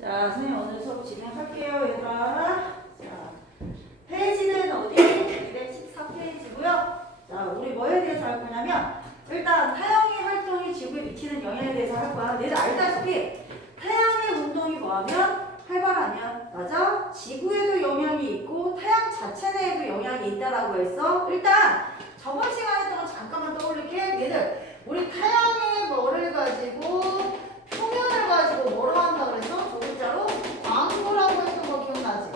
자, 선생님 오늘 수업 진행할게요, 얘들아. 자, 페이지는 어디? 214페이지고요. 자, 우리 뭐에 대해서 할 거냐면 일단 태양의 활동이 지구에 미치는 영향에 대해서 할 거야. 얘들 알다시피 태양의 운동이 뭐하면 활발하면 맞아? 지구에도 영향이 있고 태양 자체 내에도 영향이 있다라고 했어. 일단 저번 시간에 동안 잠깐만 떠올릴게. 얘들 우리 태양의 뭐를 가지고 표면을 가지고 뭐로 한다 그랬어? 두 글자로 광구라고 했던 거 기억나지?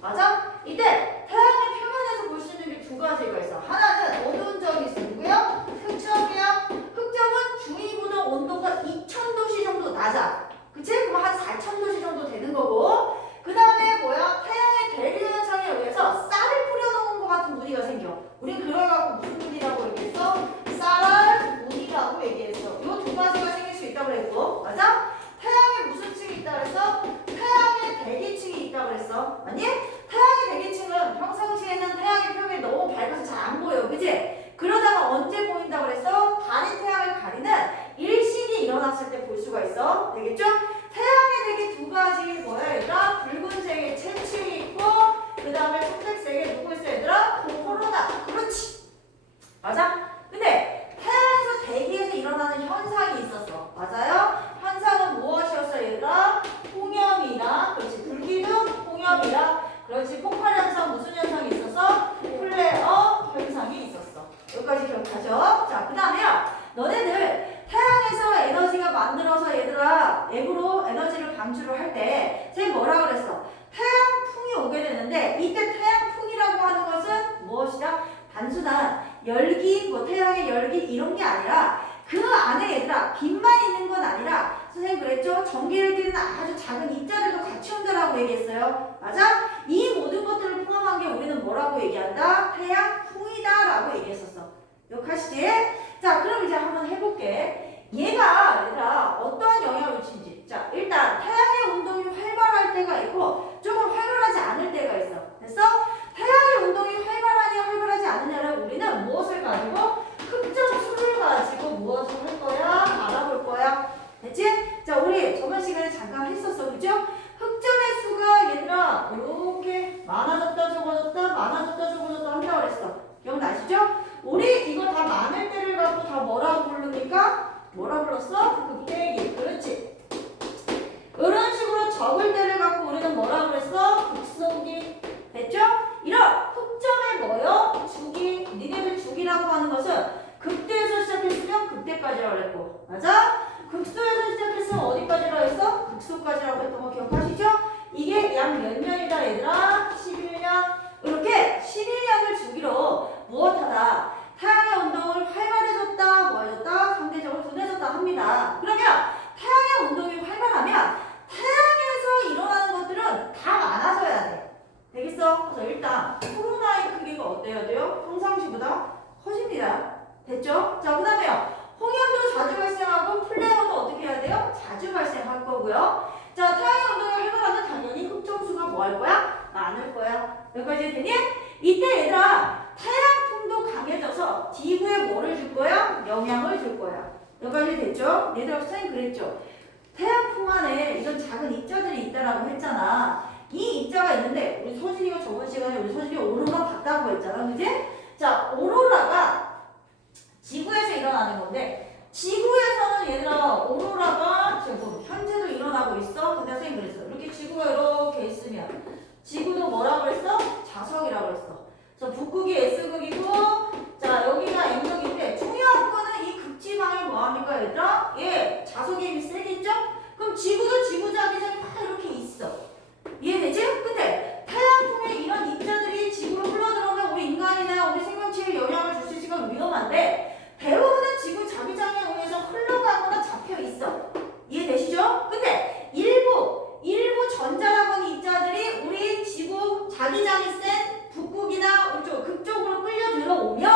맞아? 이때 태양의 표면에서 볼 수 있는 게 두 가지가 있어. 하나는 어두운 점이 있어. 누구야? 흑점이야. 흑점은 주위보다 온도가 2000도씨 정도 낮아. 그치? 그럼 한 4000도씨 정도 되는 거고, 그 다음에 뭐야? 태양의 대리현상에 의해서 쌀을 뿌려놓은 것 같은 무늬가 생겨. 우린 그걸 갖고 무슨 무늬라고 얘기했어? 쌀알 무늬라고 얘기했어. 이 두 가지가 생길 수 있다고 그랬고, 맞아? 태양에 무슨 층이 있다 그랬어? 태양의 대기층이 있다 그랬어. 아니? 태양의 대기층은 평상시에는 태양의 표면이 너무 밝아서 잘 안 보여. 그치? 그러다가 언제 보인다 그랬어? 달이 태양을 가리는 일식이 일어났을 때 볼 수가 있어. 되겠죠? 태양의 대기 두 가지 뭐야 얘들아? 붉은색의 채층이 있고 그 다음에 청색색에 누구 있어 얘들아? 코로나. 그렇지. 맞아? 근데 태양에서 대기에서 일어나는 현상이 있었어. 맞아요? 현상은 무엇이었어 얘들아? 홍염이랑 그렇지 불기둥 홍염이랑 그렇지 폭발 현상 무슨 현상이 있었어? 플레어 현상이 있었어. 여기까지 기억하죠? 자, 그 다음에요. 너네들 태양에서 에너지가 만들어서 얘들아 앱으로 에너지를 방출을 할 때 쟤 뭐라 그랬어? 태양풍이 오게 되는데 이때 태양풍이라고 하는 것은 무엇이다? 단순한 열기, 뭐 태양의 열기 이런 게 아니라 그 안에 얘들아 빛만 있는 건 아니라 선생님 그랬죠? 전기를 띠는 아주 작은 입자들도 같이 온다라고 얘기했어요. 맞아? 이 모든 것들을 포함한 게 우리는 뭐라고 얘기한다? 태양풍이다 라고 얘기했었어. 기억하시지? 자, 그럼 이제 한번 해볼게. 얘가 얘들아 어떠한 영향을 미치는지. 자, 일단 태양의 운동이 활발할 때가 있고 조금 활발하지 않을 때가 있어. 됐어? 태양의 운동이 활발하냐 활발하지 않느냐를 우리는 무엇을 가지고? 흑점수를 가지고 무엇을 할 거야? 알아볼 거야. 됐지? 자, 우리 저번 시간에 잠깐 했었어. 그죠? 흑점의 수가 얘들아 이렇게 많아졌다 적어졌다 많아졌다 적어졌다 한다고 그랬어. 기억나시죠? 우리 이거 다 많을 때를 갖고 다 뭐라고 부르니까? 뭐라 불렀어? 극대기. 그렇지. 이런 식으로 적을 때를 갖고 우리는 뭐라 그랬어? 극소기. 됐죠? 이런 흑점의 뭐요? 주기. 니네들 주기라고 하는 것은 극대에서 시작했으면 극대까지라고 그랬고, 맞아? 극소에서 시작했으면 어디까지라고 했어? 극소까지라고 했던 거 기억하시죠? 이게 약 몇 년이다 얘들아? 11년. 이렇게 11년을 주기로 무엇하다? 태양의 운동을 활발해졌다, 뭐해졌다? 상대적으로 둔해졌다 합니다. 그러면 태양의 운동이 활발하면 태양에서 일어나는 것들은 다 많아져야 돼. 되겠어? 그래서 일단 코로나의 크기가 어때야 돼요? 평상시보다 커집니다. 됐죠? 자, 그 다음에요. 홍염도 자주 발생하고 플레어도 어떻게 해야 돼요? 자주 발생할 거고요. 자, 태양의 운동이 활발하면 당연히 흑점수가 뭐 할 거야? 많을 거야. 여기까지 되니? 이때 얘들아 태양풍도 강해져서 지구에 뭐를 줄 거야? 영향을 줄 거야. 여기까지 됐죠? 얘들아 선생님 그랬죠? 태양풍 안에 이런 작은 입자들이 있다라고 했잖아. 이 입자가 있는데 우리 서진이가 저번 시간에 우리 서진이 오로라 봤다고 했잖아. 그지? 자, 오로라가 지구에서 일어나는 건데 지구에서는 얘들아 오로라가 지금 현재도 일어나고 있어. 근데 선생님 그랬어. 이렇게 지구가 이렇게 있으면 지구도 뭐라고 그랬어? 자석이라고 그랬어. 그래서 북극이 S극이고 자 여기가 M극인데 중요한 거는 이 극지방이 뭐합니까 얘들아? 예, 자석의 힘이 세겠죠? 그럼 지구도 지구 자기장이 막 이렇게 있어. 이해되지? 근데 태양풍에 이런 입자들이 지구로 흘러들어오면 우리 인간이나 우리 생명체에 영향을 줄 수 있으니까 위험한데 대부분은 지구 자기장에 의해서 흘러가거나 잡혀 있어. 이해되시죠? 근데 일부 전자라고 하는 입자들이 우리 지구 자기장이 센 북극이나 이쪽 극쪽으로 끌려 들어오면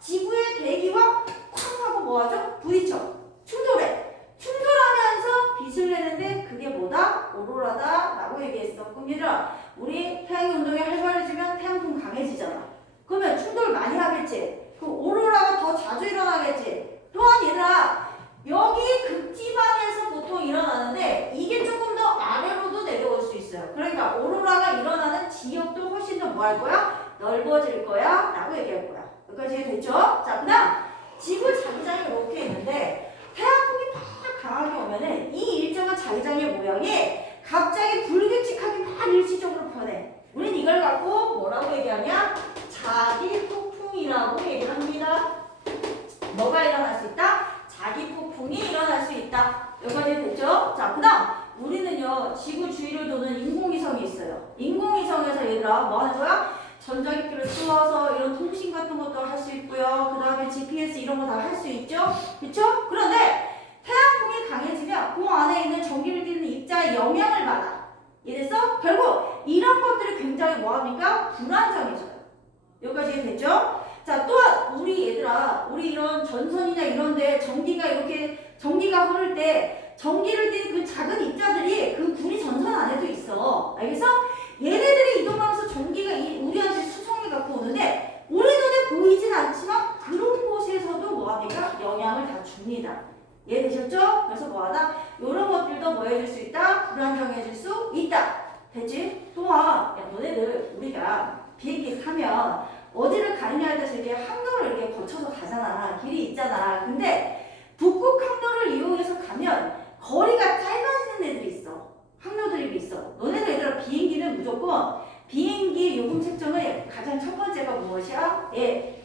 지구의 대기와 쾅 하고 뭐하죠? 부딪혀. 충돌해. 충돌하면서 빛을 내는데 그게 뭐다? 오로라다 라고 얘기했어. 그럼 얘들아 우리 태양의 운동이 활발해지면 태양풍 강해지잖아. 그러면 충돌 많이 하겠지? 그럼 오로라가 더 자주 일어나겠지? 또한 얘들아 여기 극지방에서 보통 일어나는데 이게 조금 더 아래로 뭐 할 거야? 넓어질 거야 라고 얘기할 거야. 여기까지 됐죠? 자, 그 다음 지구 자기장이 이렇게 있는데 태양풍이 팍 강하게 오면은 이 일정한 자기장의 모양이 갑자기 불규칙하게 막 일시적으로 변해. 우린 이걸 갖고 뭐라고 얘기하냐? 자기 폭풍이라고 얘기를 합니다. 뭐가 일어날 수 있다? 자기 폭풍이 일어날 수 있다. 여기까지 됐죠? 자, 그 다음 우리는요 지구 주위를 도는 인공위성이 있어요. 인공위성에서 얘들아 뭐 하는 거야? 전자기기를 쏘아서 이런 통신 같은 것도 할 수 있고요. 그 다음에 GPS 이런 거 다 할 수 있죠? 그쵸? 그런데 태양풍이 강해지면 그 안에 있는 전기를 띠는 입자에 영향을 받아. 이래서 결국 이런 것들이 굉장히 뭐합니까? 불안정해져요. 여기까지 됐죠? 자, 또한 우리 얘들아 우리 이런 전선이나 이런데 전기가 흐를 때 전기를 띠는 그 작은 입자들이 그 구리 전선 안에도 있어. 알겠어? 얘네들이 이동하면서 전기가 우리한테 수송해 갖고 오는데 우리 눈에 보이진 않지만 그런 곳에서도 뭐합니까? 영향을 다 줍니다. 이해되셨죠? 그래서 뭐하다? 이런 것들도 뭐 해줄 수 있다? 불안정해질 수 있다. 됐지? 또한 야 너네들 우리가 비행기 타면 어디를 가느냐에 따라서 이렇게 항로를 이렇게 거쳐서 가잖아. 길이 있잖아. 근데 북극 항로를 이용해서 가면 거리가 짧아지는 애들이 있어. 항로들이 있어. 너네들 얘들아 비행기는 무조건 비행기 요금 책정의 가장 첫 번째가 무엇이야? 예.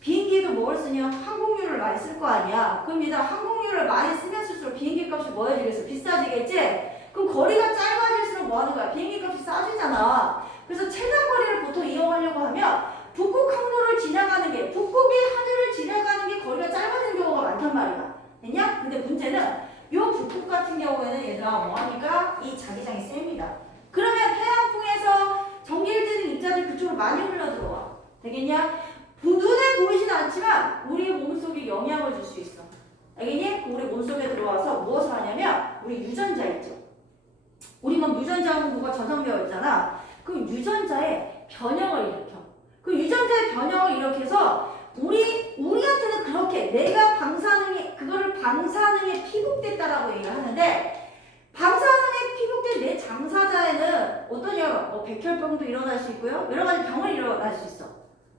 비행기에도 뭘 쓰냐? 항공료를 많이 쓸 거 아니야. 그럼 얘들아 항공료를 많이 쓰면 쓸수록 비행기 값이 뭐 해지겠어? 비싸지겠지? 그럼 거리가 짧아질수록 뭐 하는 거야? 비행기 값이 싸지잖아. 그래서 최단 거리를 보통 이용하려고 하면 북극 항로를 지나가는 게 북극의 하늘을 지나가는 게 거리가 짧아지는 경우가 많단 말이야. 됐냐? 근데 문제는 요 북극 같은 경우에는 얘들아 뭐하니까 이 자기장이 셉니다. 그러면 태양풍에서 전기를 띠는 입자들이 그쪽으로 많이 흘러 들어와. 되겠냐? 눈에 보이진 않지만 우리 몸속에 영향을 줄 수 있어. 알겠니? 우리 몸속에 들어와서 무엇을 하냐면 우리 유전자 있죠. 우리 몸 유전자 공부가 전성배웠잖아. 그 유전자의 변형을 일으켜. 그 유전자의 변형을 일으켜서 우리한테는 그렇게 내가 그거를 방사능에 피복됐다라고 얘기를 하는데 방사능에 피복된 내 당사자에는 어떠냐? 백혈병도 일어날 수 있고요. 여러 가지 병을 일어날 수 있어.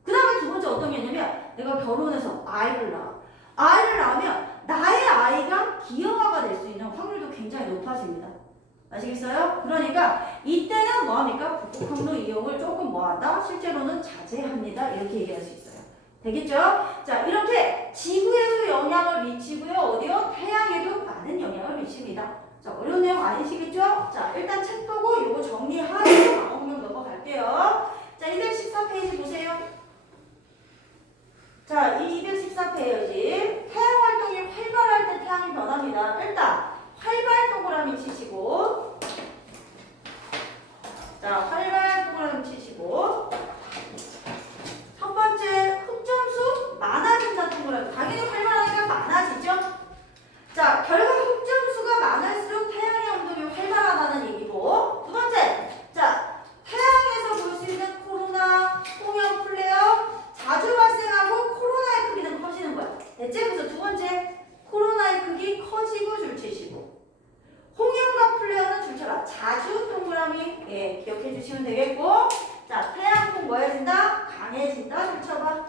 그 다음에 두 번째 어떤 게 있냐면 내가 결혼해서 아이를 낳아. 아이를 낳으면 나의 아이가 기형아가 될 수 있는 확률도 굉장히 높아집니다. 아시겠어요? 그러니까 이때는 뭐합니까? 북극 항로 이용을 조금 뭐한다? 실제로는 자제합니다. 이렇게 얘기할 수 있어요. 되겠죠? 자, 이렇게 지구에도 영향을 미치고요. 어디요? 태양에도 많은 영향을 미칩니다. 자, 어려운 내용 아니시겠죠? 자, 일단 책 보고 이거 정리하고 방법론 넘어갈게요. 자, 214페이지 보세요. 자, 이 214페이지 태양 활동이 활발할 때 태양이 변합니다. 일단 활발 동그라미 치시고 자, 활발 동그라미 치시고 첫 번째 흑점수 많아진다 동그라미. 당연히 활발하니까 많아지죠. 자, 결국 흑점수가 많을수록 태양의 운동이 활발하다는 얘기고 두 번째 자, 태양에서 볼 수 있는 코로나, 홍역, 플레어 자주 발생하고 코로나의 크기는 커지는 거야. 됐지? 그래서 두 번째 코로나의 크기 커지고 줄치시고 홍역과 플레어는 줄쳐라. 자주 동그라미 예, 기억해 주시면 되겠고 자, 태양풍 뭐 해진다? 강해진다. 줄쳐봐.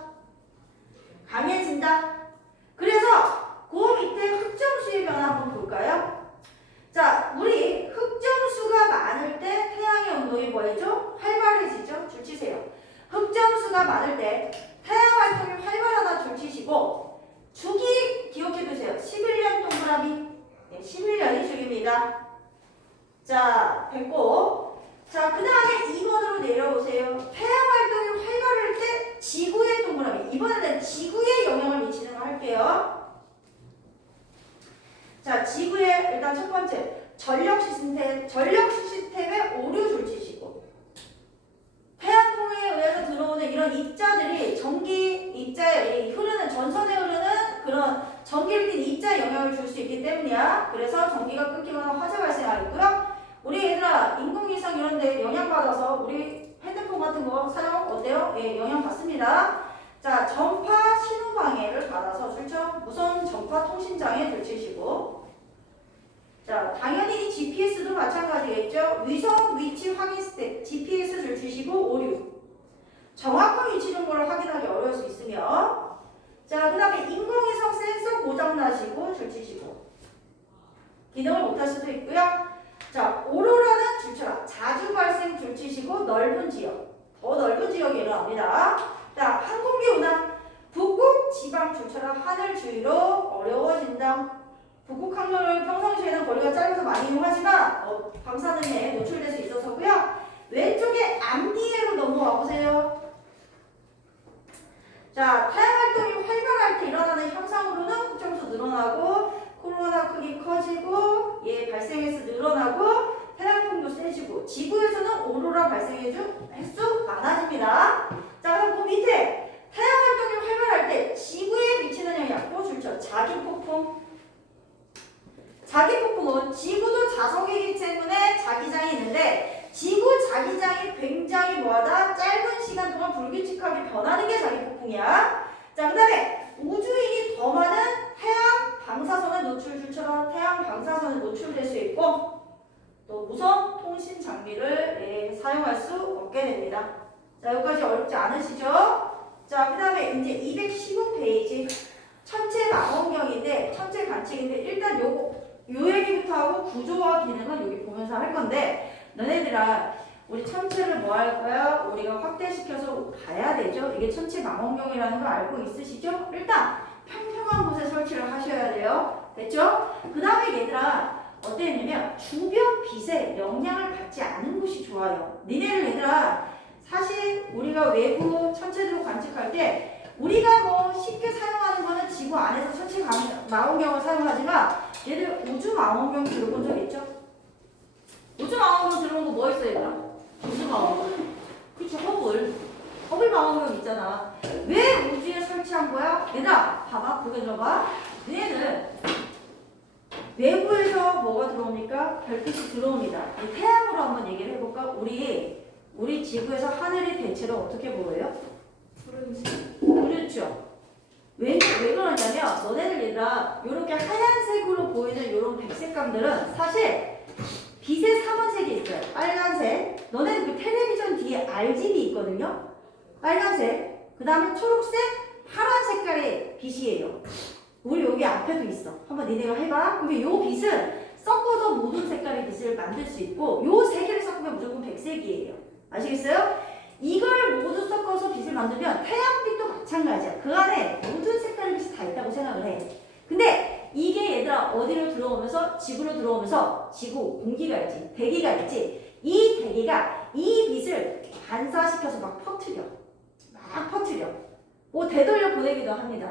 강해진다. 그래서 그 밑에 흑점수의 변화 한번 볼까요? 자, 우리 흑점수가 많을 때 태양의 운동이 뭐였죠? 활발해지죠? 줄치세요. 흑점수가 많을 때 태양 활동이 활발하다 줄치시고 주기 기억해두세요. 11년 동그라미 11년이 주기입니다. 자, 됐고 자, 그 다음에 2번으로 내려오세요. 태양 활동이 활발할 때 지구의 동그라미 이번에는 지구에 영향을 미치는 거 할게요. 자, 지구의 일단 첫 번째 전력 시스템의 오류 줄치시고 태양풍에 의해서 들어오는 이런 입자들이 입자에 흐르는 전선에 흐르는 그런 전기를 띤 입자에 영향을 줄 수 있기 때문이야. 그래서 전기가 끊기거나 화재 발생하겠고요. 우리 얘들아 인공위성 이런 데 영향받아서 우리 핸드폰 같은 거 사용 어때요? 예, 영향받습니다. 자, 전파 신호 방해를 받아서 줄죠. 무선 전파 통신 장애 줄치시고 자, 당연히 GPS도 마찬가지겠죠. 위성 위치 확인 스택 GPS 줄치시고 오류 정확한 위치 정보를 확인하기 어려울 수 있으며 자, 그 다음에 인공위성 센서 고장나시고 줄치시고 기능을 못할 수도 있고요. 자, 오로라는 줄쳐라. 자주 발생 줄치시고 넓은 지역. 더 넓은 지역이 일어납니다. 자, 항공기 운항. 북극 지방 줄쳐라. 하늘 주위로 어려워진다. 북극 항로를 평상시에는 거리가 짧아서 많이 이용하지만 방사능에 노출될 수 있어서고요. 왼쪽에 암니에로 넘어와 보세요. 자, 태양 활동이 활발할 때 일어나는 현상으로는 흑점수 늘어나고 코로나 크기 커지고 발생해서 늘어나고 태양풍도 세지고 지구에서는 오로라 발생해준 횟수 많아집니다. 자, 그럼 그 밑에 태양 활동이 활발할 때 지구에 미치는 영향 줄쳐 자기폭풍. 자기폭풍은 지구도 자석이기 때문에 자기장이 있는데 지구 자기장이 굉장히 뭐하다? 짧은 시간 동안 불규칙하게 변하는 게 자기폭풍이야. 자, 그 다음에 우주인이 더 많은 태양 방사선에 노출줄처럼 태양 방사선에 노출될 수 있고 또 무선 통신 장비를 사용할 수 없게 됩니다. 자, 여기까지 어렵지 않으시죠? 자, 그 다음에 이제 215페이지 천체 망원경인데 천체 관측인데 일단 요 얘기부터 하고 구조와 기능은 여기 보면서 할 건데 너네들아 우리 천체를 뭐 할 거야? 우리가 확대시켜서 봐야 되죠? 이게 천체 망원경이라는 거 알고 있으시죠? 일단 평평한 곳에 설치를 하셔야 돼요. 됐죠? 그 다음에 얘들아 어때 했냐면 주변 빛에 영향을 받지 않은 곳이 좋아요. 니네들 얘들아 사실 우리가 외부 천체들을 관측할 때 우리가 뭐 쉽게 사용하는 거는 지구 안에서 천체 망원경을 사용하지만 얘들 우주 망원경 들어본 적 있죠? 우주 망원경 들어본 거 뭐 있어 얘들아? 우주 망원경. 그치, 허블 망원경 있잖아. 왜 우주에 설치한 거야? 얘들아 봐봐, 그거 들어봐. 얘는 외부에서 뭐가 들어옵니까? 별빛이 들어옵니다. 이 태양으로 한번 얘기를 해볼까? 우리 지구에서 하늘이 대체로 어떻게 보여요? 그렇죠. 왜 그러냐면 너네들 얘들아 이렇게 하얀색으로 보이는 이런 백색감들은 사실 빛의 3원색이 있어요. 빨간색. 너네들 그 텔레비전 뒤에 RGB 있거든요. 빨간색. 그 다음에 초록색, 파란 색깔의 빛이에요. 우리 여기 앞에도 있어. 한번 니네가 해봐. 그럼 이 빛은 섞어서 모든 색깔의 빛을 만들 수 있고 요 세 개를 섞으면 무조건 백색이에요. 아시겠어요? 이걸 모두 섞어서 빛을 만들면 태양빛도 마찬가지야. 그 안에 모든 색깔의 빛이 다 있다고 생각을 해. 근데 이게 얘들아 어디로 들어오면서 지구로 들어오면서 지구 공기가 있지, 대기가 있지. 이 대기가 이 빛을 반사시켜서 막 퍼뜨려. 뭐 되돌려 보내기도 합니다.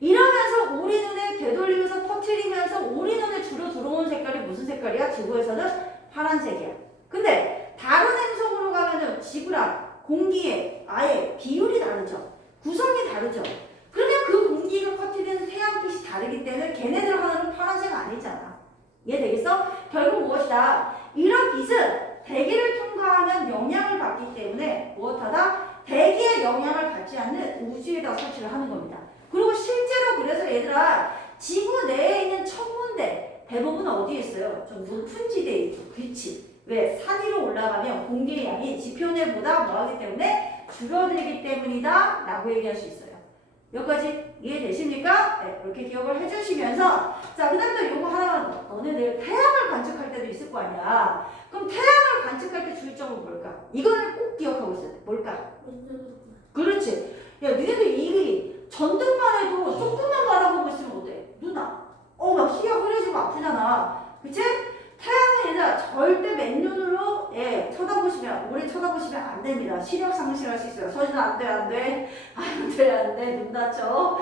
이러면서 우리 눈에 되돌리면서 퍼뜨리면서 우리 눈에 주로 들어온 색깔이 무슨 색깔이야? 지구에서는 파란색이야. 근데 다른 행성으로 가면은 지구랑 공기의 아예 비율이 다르죠. 구성이 다르죠. 그러면 그 공기가 퍼뜨리는 태양빛이 다르기 때문에 걔네들 하늘은 파란색 아니잖아. 이해되겠어? 결국 무엇이다? 이런 빛은 대기를 통과하면 영향을 받기 때문에 무엇하다? 대기의 영향을 받지 않는 우주에다 설치를 하는 겁니다. 그리고 실제로 그래서 얘들아 지구 내에 있는 천문대 대부분 어디에 있어요? 좀 높은 지대에 있죠. 그치? 왜? 산 위로 올라가면 공기의 양이 지표내보다 뭐하기 때문에 줄어들기 때문이다 라고 얘기할 수 있어요. 여기까지 이해되십니까? 네, 이렇게 기억을 해주시면서 자, 그 다음 또 요거 하나만 너네들 태양을 관측할 때도 있을 거 아니야. 그럼 태양을 관측할 때 주의점은 뭘까? 이거를 꼭 기억하고 있어야 돼. 뭘까? 그렇지. 야, 너네들 이 전등만 해도 조금만 바라보고 있으면 어때? 누나. 막 시야 흐려지고 아프잖아. 그치? 태양은 얘들아 절대 맨눈으로 쳐다보시면 오래 쳐다보시면 안 됩니다. 시력 상실할 수 있어요. 서진아 안돼 눈 다쳐.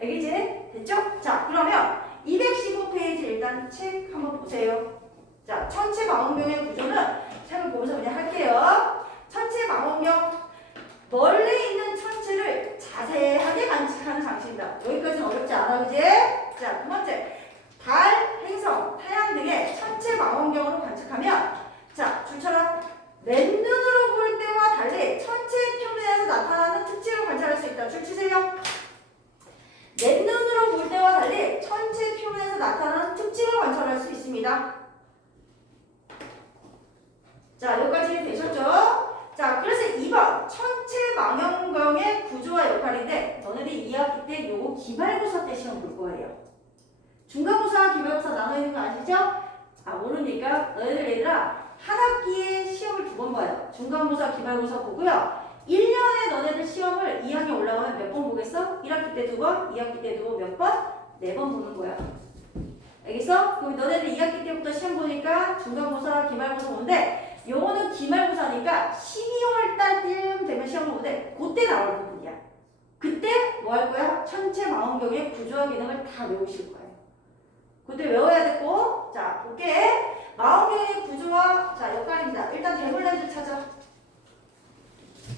알겠지? 됐죠? 자, 그러면 215페이지 일단 책 한번 보세요. 자, 천체 망원경의 구조는 책을 보면서 그냥 할게요. 천체 망원경 멀리 있는 천체를 자세하게 관측하는 장치입니다. 여기까지는 어렵지 않아, 그지? 자, 두 번째. 달, 행성, 태양 등의 천체 망원경으로 관측하면 자, 줄처럼 맨눈으로 볼 때와 달리 천체 표면에서 나타나는 특징을 관찰할 수 있다. 줄 치세요. 맨눈으로 볼 때와 달리 천체 표면에서 나타나는 특징을 관찰할 수 있습니다. 모르니까 너희들 얘들아 한 학기에 시험을 2번 봐요. 중간고사, 기말고사 보고요. 1년에 너네들 시험을 2학년 올라가면 몇 번 보겠어? 1학기 때 2번, 2학기 때 몇 번? 4번 보는 거야. 알겠어? 그럼 너네들 2학기 때부터 시험 보니까 중간고사, 기말고사 보는데 요거는 기말고사니까 12월 달쯤 되면 시험을 보는데 그때 나올 부분이야. 그때 뭐 할 거야? 천체 망원경의 구조와 기능을 다 외우실 거예요. 그때 외워야 되고, 자, 볼게. 망원경의 구조와, 자, 역할입니다. 일단 대물렌즈 찾아.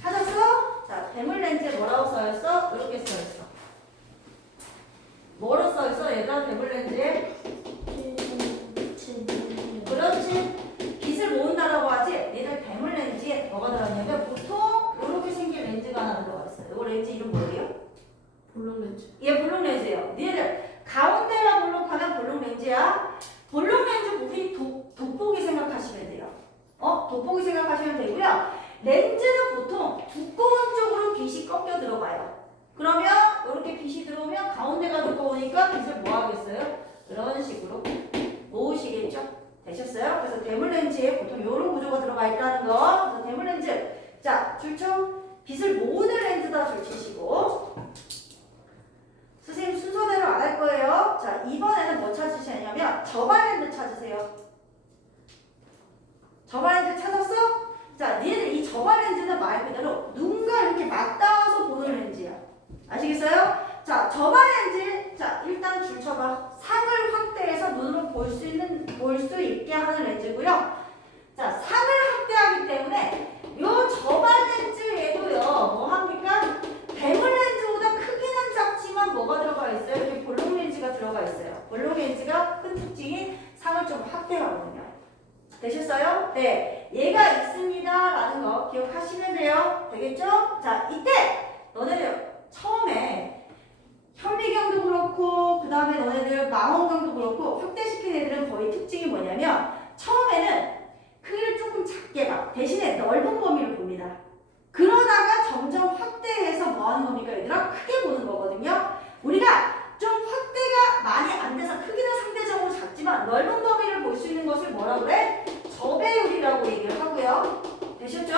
찾았어? 자, 대물렌즈에 뭐라고 써있어? 이렇게 써있어. 뭐로 써있어? 얘들아, 대물렌즈에? 그렇지. 빛을 모은다라고 하지? 얘들 대물렌즈에 뭐가 들어있냐면 보통 이렇게 생긴 렌즈가 하나 들어가 있어요. 이거 렌즈 이름 뭐예요? 볼록렌즈. 얘 볼록렌즈예요. 얘들 가운데가 볼록하면 볼록렌즈야. 볼록렌즈 부분이 돋보기 생각하시면 돼요. 돋보기 생각하시면 되고요. 렌즈는 보통 두꺼운 쪽으로 빛이 꺾여 들어가요. 그러면 이렇게 빛이 들어오면 가운데가 두꺼우니까 빛을 뭐 하겠어요? 이런 식으로 모으시겠죠? 되셨어요? 그래서 대물렌즈에 보통 이런 구조가 들어가 있다는 거. 그래서 대물렌즈. 자, 줄쳐. 빛을 모으는 렌즈다 줄치시고. 선생님 순서대로 안 할 거예요. 자, 이번에는 뭐 찾으시냐면 저발 렌즈 찾으세요. 저발 렌즈 찾았어? 자, 니네들 이 저발 렌즈는 말 그대로 눈과 이렇게 맞닿아서 보는 렌즈야. 아시겠어요? 자, 저발 렌즈. 자, 일단 줄 쳐봐. 상을 확대해서 눈으로 볼 수 있게 하는 렌즈고요. 자, 상을 확대하기 때문에 요 저발 렌즈에도요. 뭐 합니까? 대물 렌즈보다 크기는 작지만 뭐가 들어가 있어요? 이렇게 볼록 렌즈가 들어가 있어요. 볼록 렌즈가 큰 특징이 상을 좀 확대하거든요. 되셨어요? 네. 얘가 있습니다. 라는 거 기억하시면 돼요. 되겠죠? 자, 이때 너네들 처음에 현미경도 그렇고 그 다음에 너네들 망원경도 그렇고 확대시킨 애들은 거의 특징이 뭐냐면 처음에는 크기를 조금 작게 봐. 대신에 넓은 범위를 봅니다. 그러다가 점점 확대해서 뭐 하는 겁니까? 얘들아? 크게 보는 거거든요. 우리가 좀 확대가 많이 안 돼서 크기는 상대적으로 작지만 넓은 범위를 볼 수 있는 것을 뭐라 그래? 저배율이라고 얘기를 하고요. 되셨죠?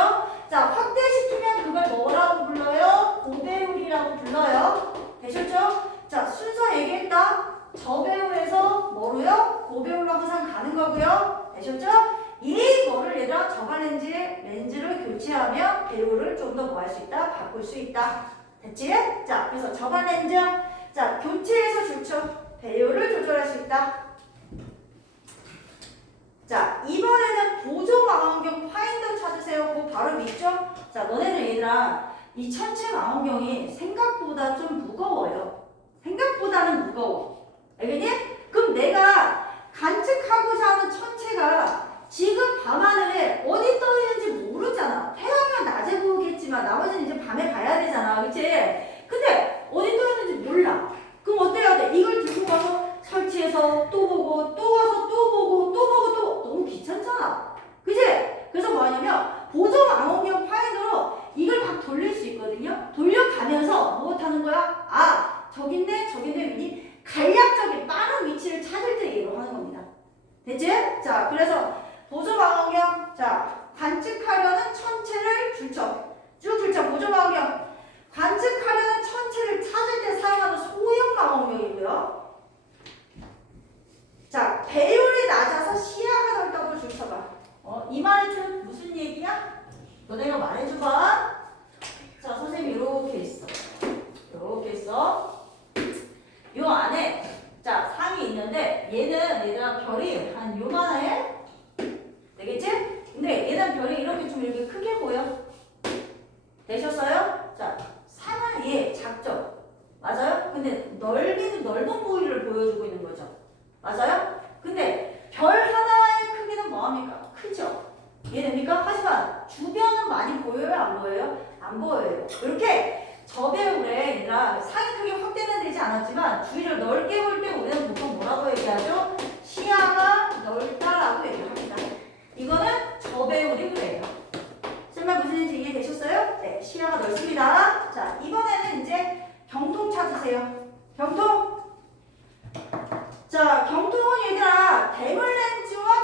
자, 확대시키면 그걸 뭐라고 불러요? 고배율이라고 불러요. 되셨죠? 자, 순서 얘기했다. 저배율에서 뭐로요? 고배율로 항상 가는 거고요. 되셨죠? 이거를 얘들아 저발 렌즈를 교체하면 배율을 좀 더 뭐 할 수 있다? 바꿀 수 있다. 됐지? 자, 그래서 저발 렌즈. 자, 교체해서 줄쳐. 배율을 조절할 수 있다. 자, 이번에는 보조 망원경 파인더 찾으세요. 그거 바로 믿죠? 자, 너네들 얘들아, 이 천체 망원경이 생각보다 좀 무거워요. 생각보다는 무거워. 알겠니? 그럼 내가 관측하고자 하는 천체가 지금 밤하늘에 어디 떠 있는지 모르잖아. 태양은 낮에 보겠지만 나머지는 이제 밤에 봐야 되잖아. 그치? 근데 어디 떠 있는지 몰라. 그럼 어때야 돼? 이걸 들고 가서 설치해서 또 보고 또 와서 또 보고 또 보고 또 너무 귀찮잖아. 그치? 그래서 뭐 하냐면 보조 망원경 파인더로 이걸 막 돌릴 수 있거든요. 돌려가면서 뭐 하는 거야? 아, 저긴데 위니 간략적인 빠른 위치를 찾을 때 얘로 하는 겁니다. 됐지? 자, 그래서 보조 망원경. 자, 관측하려는 천체를 줄쳐. 쭉 줄쳐. 보조 망원경. 관측하려는 천체를 찾을 때 사용하는 소형 망원경이고요. 자, 배율이 낮아서 시야가 넓다고 줄쳐봐. 이 말은 무슨 얘기야? 너네가 말해줘봐. 자, 선생님 이렇게 있어. 이렇게 있어. 요 안에 자 상이 있는데 얘는 얘들아 별이 한 요만해. 되겠지? 근데 얘는 별이 이렇게 좀 이렇게 크게 보여. 되셨어요? 자, 상은 얘 작죠? 맞아요? 근데 넓이는 넓은 부위를 보여주고 있는 거죠. 맞아요? 근데 별 하나의 크기는 뭐합니까? 크죠? 이해됩니까? 하지만 주변은 많이 보여요? 안 보여요? 안 보여요. 이렇게 저배율에 얘들아 상이 크게 확대는 되지 않았지만 주위를 넓게 볼 때 우리는 보통 뭐라고 얘기하죠? 시야가 넓다라고 얘기를 합니다. 이거는 저배율이 그래요. 정말 무슨 얘기인지 이해되셨어요? 네, 시야가 넓습니다. 자, 이번에는 이제 경통 찾으세요. 경통. 자, 경통은 얘들아 대물 렌즈와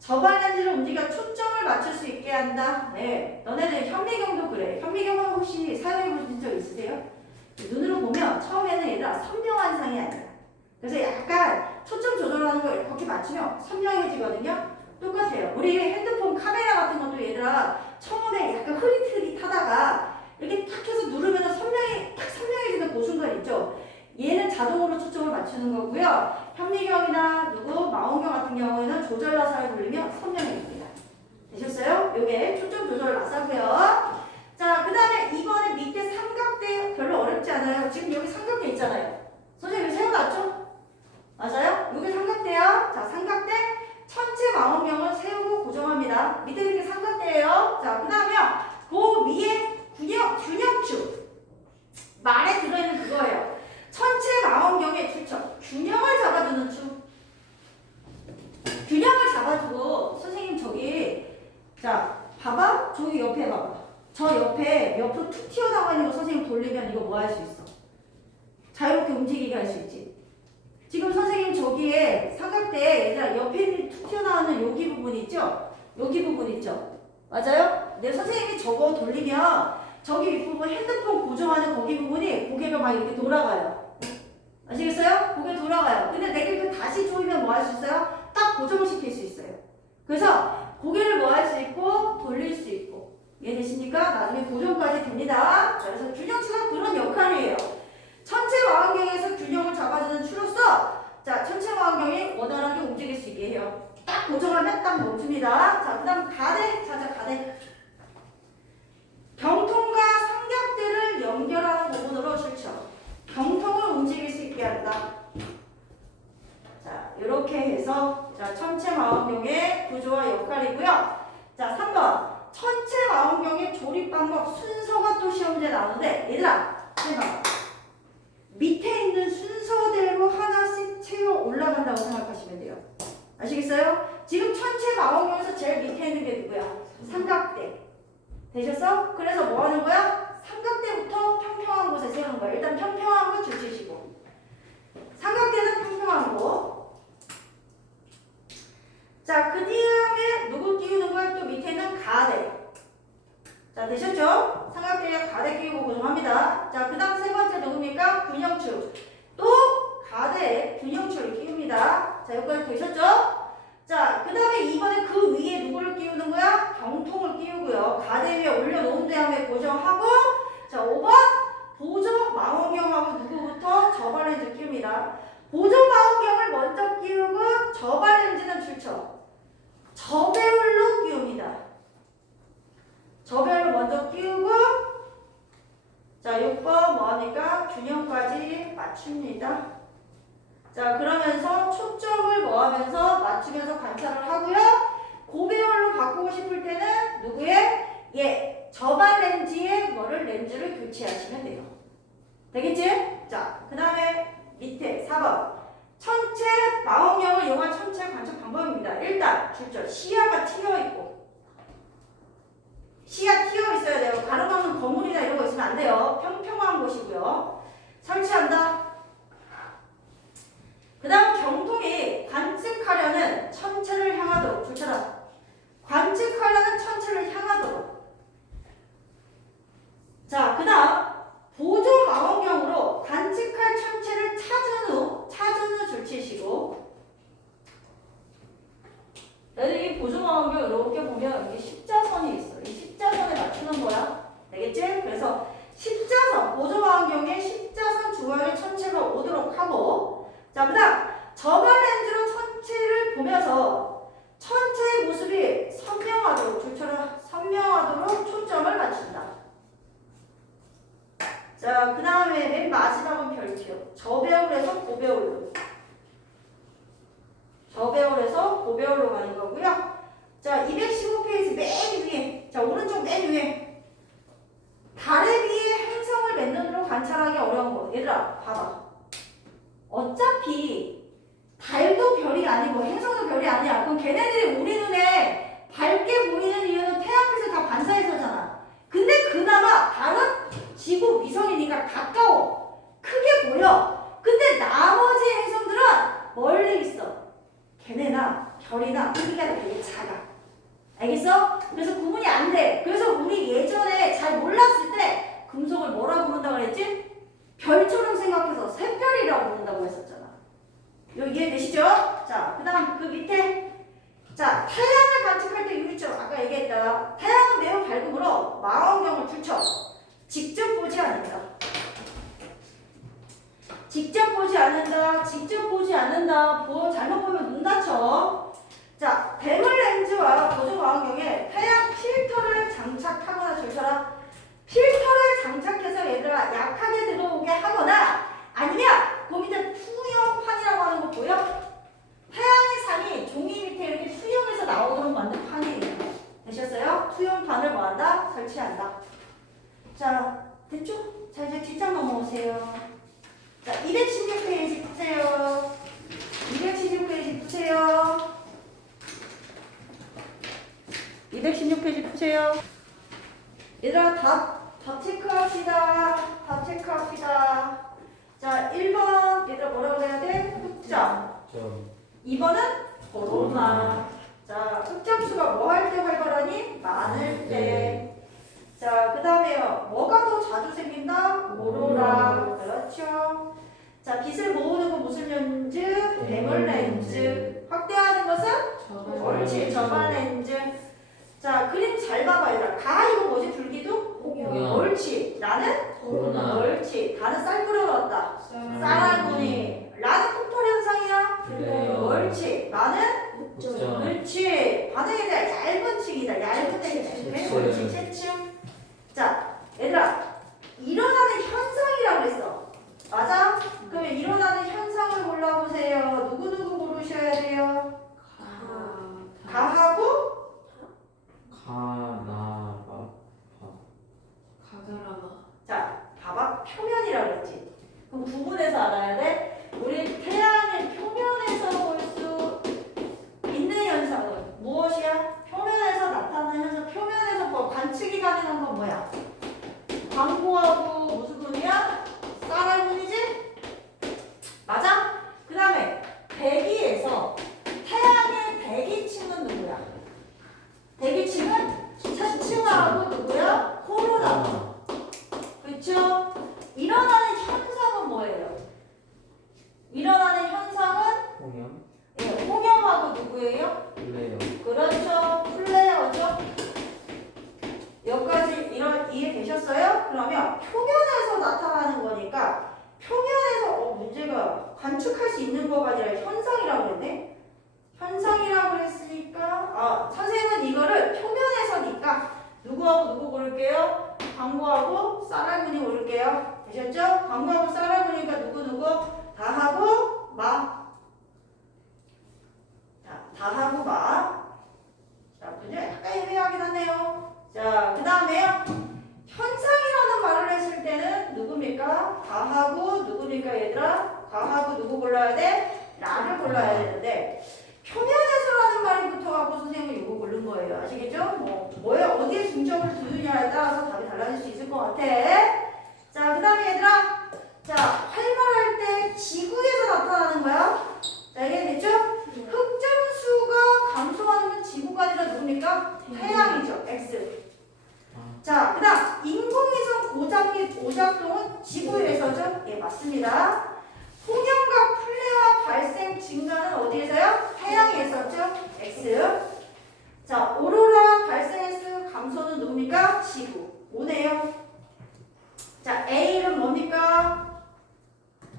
저발 렌즈를 움직여 초점을 맞출 수 있게 한다. 네, 너네들 현미경도 그래. 현미경은 혹시 사용해 보신 적 있으세요? 눈으로 보면 처음에는 얘들아 선명한 상이 아니야. 그래서 약간 초점 조절하는 거 이렇게 맞추면 선명해지거든요. 똑같아요. 우리 핸드폰 카메라 같은 것도 얘들아 처음에 약간 흐릿흐릿하다가 이렇게 탁 해서 누르면 딱 선명해지는 그 순간 있죠. 얘는 자동으로 초점을 맞추는 거고요. 현미경이나 망원경 같은 경우에는 조절 나사를 돌리면 선명해집니다. 되셨어요? 요게 초점 조절 나사고요. 자, 그 다음에 이번에 밑에 삼각대 별로 어렵지 않아요. 지금 여기 삼각대 있잖아요. 선생님 세워놨죠? 맞아요? 여기 삼각대야. 자, 삼각대 천체 망원경을 세우고 고정합니다. 밑에 이렇게 삼각대예요. 자, 그 다음에 그 위에 균형축. 말에 들어있는 그거예요. 천체 망원경의 추천. 균형을 잡아주는 축. 균형을 잡아주고 선생님 저기 자 봐봐. 저기 옆에 봐봐. 저 옆에 옆으로 툭 튀어나와 있는 거 선생님 돌리면 이거 뭐 할 수 있어? 자유롭게 움직이게 할 수 있지. 지금 선생님 저기에 삼각대에 얘들아 옆에 있는 툭 튀어나오는 여기 부분 있죠? 여기 부분 있죠? 맞아요? 내 선생님이 저거 돌리면 저기 윗부분 핸드폰 고정하는 거기 부분이 고개가 막 이렇게 돌아가요. 아시겠어요? 고개 돌아가요. 근데 내가 이거 다시 조이면 뭐 할 수 있어요? 딱 고정을 시킬 수 있어요. 그래서 고개를 뭐 할 수 있고 돌릴 수 있고 이해되십니까? 나중에 고정까지 됩니다. 그래서 균형추가 그런 역할이에요. 천체 망원경에서 균형을 잡아주는 추로서 자 천체 망원경이 원활하게 움직일 수 있게 해요. 딱 고정하면 딱 멈춥니다. 자, 그 다음 가대 찾아 가대. 경통과 삼각대를 연결하는 부분으로 실천. 경통을 움직일 수 있게 한다. 자, 이렇게 해서 자 천체 망원경의 구조와 역할이고요. 자, 3번 천체 망원경의 조립 방법 순서가 또 시험 문제 나오는데 얘들아 생각. 밑에 있는 순서대로 하나씩 채워 올라간다고 생각하시면 돼요. 아시겠어요? 지금 천체 망원경에서 제일 밑에 있는 게 누구야? 삼각대. 되셨어? 그래서 뭐 하는 거야? 삼각대부터 평평한 곳에 세우는 거야. 일단 평평한 거 줄치시고. 삼각대는 평평한 거. 자, 그 다음에 누구 끼우는 거야? 또 밑에는 가대. 자, 되셨죠? 삼각대에 가대 끼우고 고정합니다. 자, 그 다음 세 번째 누굽니까? 균형축. 또 가대에 균형축을 끼웁니다. 자, 여기까지 되셨죠? 자, 그 다음에 이번에 그 위에 누구를 끼우는 거야? 경통을 끼우고요. 가대 위에 올려놓은 다음에 고정하고 자, 5번 보조 망원경하고 누구부터? 저발 렌즈 끼웁니다. 보조 망원경을 먼저 끼우고 저발 렌즈는 출처. 저배울로 끼웁니다. 저배울로 먼저 끼우고 자, 6번 뭐합니까? 균형까지 맞춥니다. 자, 그러면서 초점을 뭐하면서 맞추면서 관찰을 하고요. 고배열로 바꾸고 싶을 때는 누구의? 예, 저발 렌즈에 렌즈를 교체하시면 돼요. 되겠지? 자, 그 다음에 밑에 4번 천체 망원경을 이용한 천체 관측 방법입니다. 일단 줄죠. 시야가 튀어있고 시야 튀어있어야 돼요. 가로막는 거물이나 이런 거 있으면 안 돼요. 평평한 곳이고요. 설치한다. 그 다음 경통이 관측하려는 천체를 향하도록 줄쳐라. 관측하려는 천체를 향하도록. 자, 그 다음 보조 망원경으로 관측할 천체를 찾은 후 줄치시고. 얘들 이 보조 망원경 이렇게 보면 이게 십자선이 있어. 이 십자선에 맞추는 거야. 되겠지? 그래서 십자선, 보조 망원경에 십자선 중앙에 천체가 오도록 하고 자, 그 다음 저발 렌즈로 천체를 보면서 천체의 모습이 선명하도록 줄쳐라. 선명하도록 초점을 맞춘다. 자, 그 다음에 맨 마지막은 별표. 저배울에서 고배울로. 저배울에서 고배울로 가는 거고요. 자, 215페이지 맨 위에. 자, 오른쪽 맨 위에. 달에 비해 행성을 맨눈으로 관찰하기 어려운 거. 얘들아, 봐봐. 어차피 달도 별이 아니고 행성도 별이 아니야. 그럼 걔네들이 우리 눈에 밝게 보이는 이유는 태양빛을 다 반사해서잖아. 근데 그나마 달은 지구 위성이니까 가까워. 크게 보여. 근데 나머지 행성들은 멀리 있어. 걔네나 별이나 크기가 되게 작아. 알겠어? 그래서 구분이 안 돼. 그래서 우리 예전에 잘 몰랐을 때 금속을 뭐라고 부른다고 그랬지? 별처럼 생각해서 샛별이라고 부른다고 했었잖아. 이거 이해되시죠? 자, 그 다음 그 밑에 자, 태양을 관측할 때 유리처럼 아까 얘기했다. 태양은 매우 밝음으로 망원경을 추천. 직접 보지 않는다. 직접 보지 않는다. 직접 보지 않는다. 잘못 보면 눈 다쳐. 자, 대물 렌즈와 보조 망원경에 태양 필터를 장착하거나 줄쳐라. 필터를 장착해서 얘들아 약하게 들어오게 하거나 아니면 그 밑에 투영판이라고 하는 거 보여? 태양의 산이 종이 밑에 이렇게 투영해서 나오도록 만든 판이에요. 되셨어요? 투영판을 뭐한다? 설치한다. 자, 됐죠? 자, 이제 뒷장 넘어오세요. 자, 216페이지 푸세요. 216페이지 푸세요. 216페이지 푸세요. 얘들아 답 체크합시다. 답 체크합시다. 자, 1번 얘들아 뭐라고 해야 돼? 흑점. 2번은 코로나. 자, 흑점수가 뭐 할 때 활발하니? 많을 때. 자, 그 다음에요. 뭐가 더 자주 생긴다? 오로라. 그렇죠. 자, 빛을 모으는 건 무슨 렌즈? 대물 렌즈. 확대하는 것은? 옳지, 저발 렌즈. 자, 그림 잘 봐봐, 얘들아. 가 이거 뭐지? 불기둥? 옳지. 나는? 코로나. 옳지. 가는 쌀 뿌려 넣었다. 쌀알무늬. 라는 폭발 현상이야? 그래요. 옳지. 마는? 흑점. 그렇지. 반응에 대한 얇은 층이다. 얇은 층. 옳지. 채층. 자, 얘들아. 일어나는 현상이라고 그랬어. 맞아? 그러면 일어나는 현상을 골라보세요. 누구누구 고르셔야 돼요? 가하고? 자, 봐봐. 표면이라고 그랬지. 그럼 구분해서 알아야 돼. 우리 태양의 표면에서 볼 수 있는 현상은 무엇이야? 표면에서 나타나는 현상. 표면에서 뭐 관측이 가능한 건 뭐야? 광고하고 무슨 분이야? 쌀알분이지? 맞아? 그 다음에 대기에서 태양의 대기층은 누구야? 대기층은 차층하고 누구야? 코로나. 그렇죠? 일어나는 현상은 뭐예요? 일어나는 현상은 홍염. 예, 홍염하고 누구예요? 플레어. 그렇죠. 플레어죠. 여기까지 이해되셨어요? 그러면 표면에서 나타나는 거니까 표면에서 문제가 관측할 수 있는 거가 아니라 현상이라고 그랬네? 현상이라고 그랬으니까 선생님은 이거를 표면에서니까 누구하고 누구 고를게요? 광고하고 쌀알무늬 고를게요. 되셨죠? 광고하고 쌀알무늬니까 누구 다 하고 마. 자, 다 하고 마. 자, 문제 약간 애매하긴 하네요. 자, 그 다음에요. 현상이라는 말을 했을 때는 누굽니까? 과하고 누구니까 얘들아? 과하고 누구 골라야 돼? 라를 골라야 되는데 표면에서라는 말이 붙어갖고 선생님은 이거 고른 거예요. 아시겠죠? 뭐에 어디에 중점을 두느냐에 따라서 답이 달라질 수 있을 것 같아. 자, 그 다음에 얘들아. 자, 활발할 때 지구에서 나타나는 거야. 자, 이해됐죠? 흑점수가 감소하는 건 지구가 아니라 누굽니까? 태양이죠. X. 자, 그 다음 인공위성 고작 및 오작동은 지구에서죠? 예, 맞습니다. 홍염과 플레어 발생 증가는 어디에서요? 태양에서죠? X. 자, 오로라 발생 횟수 감소는 누굽니까? 지구. 오네요. 자, A는 뭡니까?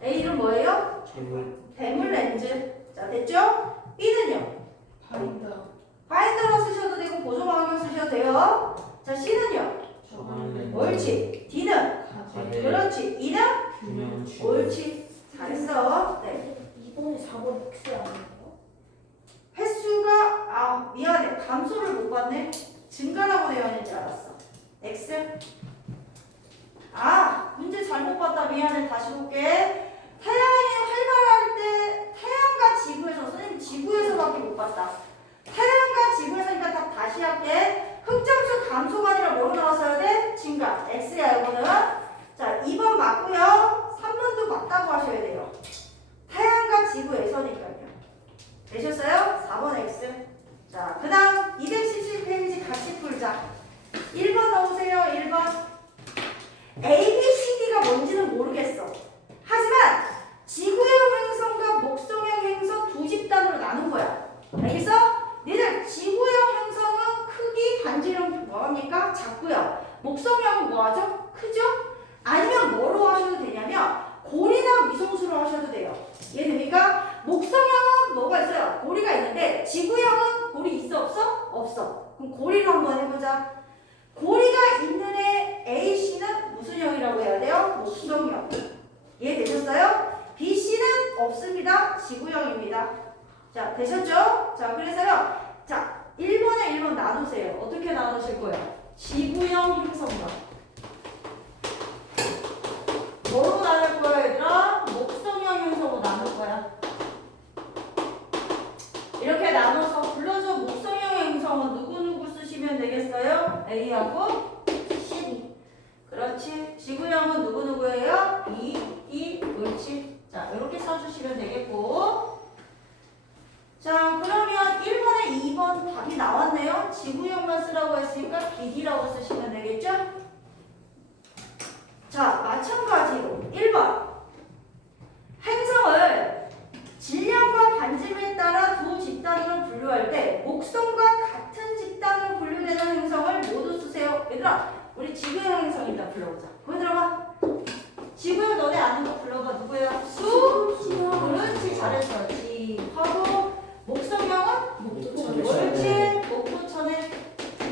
A는 뭐예요? 대물 렌즈. 자, 됐죠? B는요? 바인더로 쓰셔도 되고 보조망원경 쓰셔도 돼요. 자, C는요? 옳지. D는? 그렇지. E는? 옳지. 잘했어. 네. 2번에 4번 X 아닌가요? 횟수가 미안해. 감소를 못 봤네. 증가라고 되어 있는 줄 알았어. X. 문제 잘못 봤다. 미안해. 다시 볼게. 태양이 활발할 때 태양과 지구에서 선생님 지구에서밖에 못 봤다. 태양과 지구에서니까 답 다시 할게. 흑점수 감소가 아니라 뭐로 나왔어야 돼? 증가. X야 이거는. 자, 2번 맞고요. 3번도 맞다고 하셔야 돼요. 태양과 지구에서니까요. 되셨어요? 4번 X. 자, 그 다음 217페이지 같이 풀자. 1번 넣으세요. 1번. A, B, C, D가 뭔지는 모르겠어. 하지만 지구형 행성과 목성형 행성 두 집단으로 나눈 거야. 알겠어? 니들 지구형 행성은 크기, 반지름 뭐합니까? 작고요. 목성형은 뭐하죠? 크죠? 아니면 뭐로 하셔도 되냐면 고리나 위성수로 하셔도 돼요. 이해됩니까? 목성형은 뭐가 있어요? 고리가 있는데 지구형은 고리 있어 없어? 없어. 그럼 고리로 한번 해보자. 고리가 있는 애 AC는 무슨 형이라고 해야 돼요? 목성형. 이해되셨어요? BC는 없습니다. 지구형입니다. 자, 되셨죠? 자, 그래서요. 자, 1번에 1번 나누세요. 어떻게 나누실 거예요? 지구형 행성과 뭐로 나눌 거야, 얘들아? 목성형 행성으로 나눌 거야. 이렇게 나눠서 불러줘. 목성형 행성은 누구누구 쓰시면 되겠어요? A하고 C. 그렇지. 지구형은 누구누구예요? B, E, 옳지. 자, 이렇게 써주시면 되겠고. 자, 그러면 1번에 2번 답이 나왔네요. 지구형만 쓰라고 했으니까 BD라고 쓰시면 되겠죠? 자, 마찬가지로 1번. 행성을 질량과 반지름에 따라 두 집단으로 분류할 때 목성과 같은 집단으로 분류되는 행성을 모두 쓰세요. 얘들아, 우리 지구형 행성 일단 불러보자. 거기 들어봐. 지구형 너네 아는 거 불러봐. 누구야? 수? 그렇지, 잘했어. 지하고 목성형은? 목도천에. 옳지, 목도천에.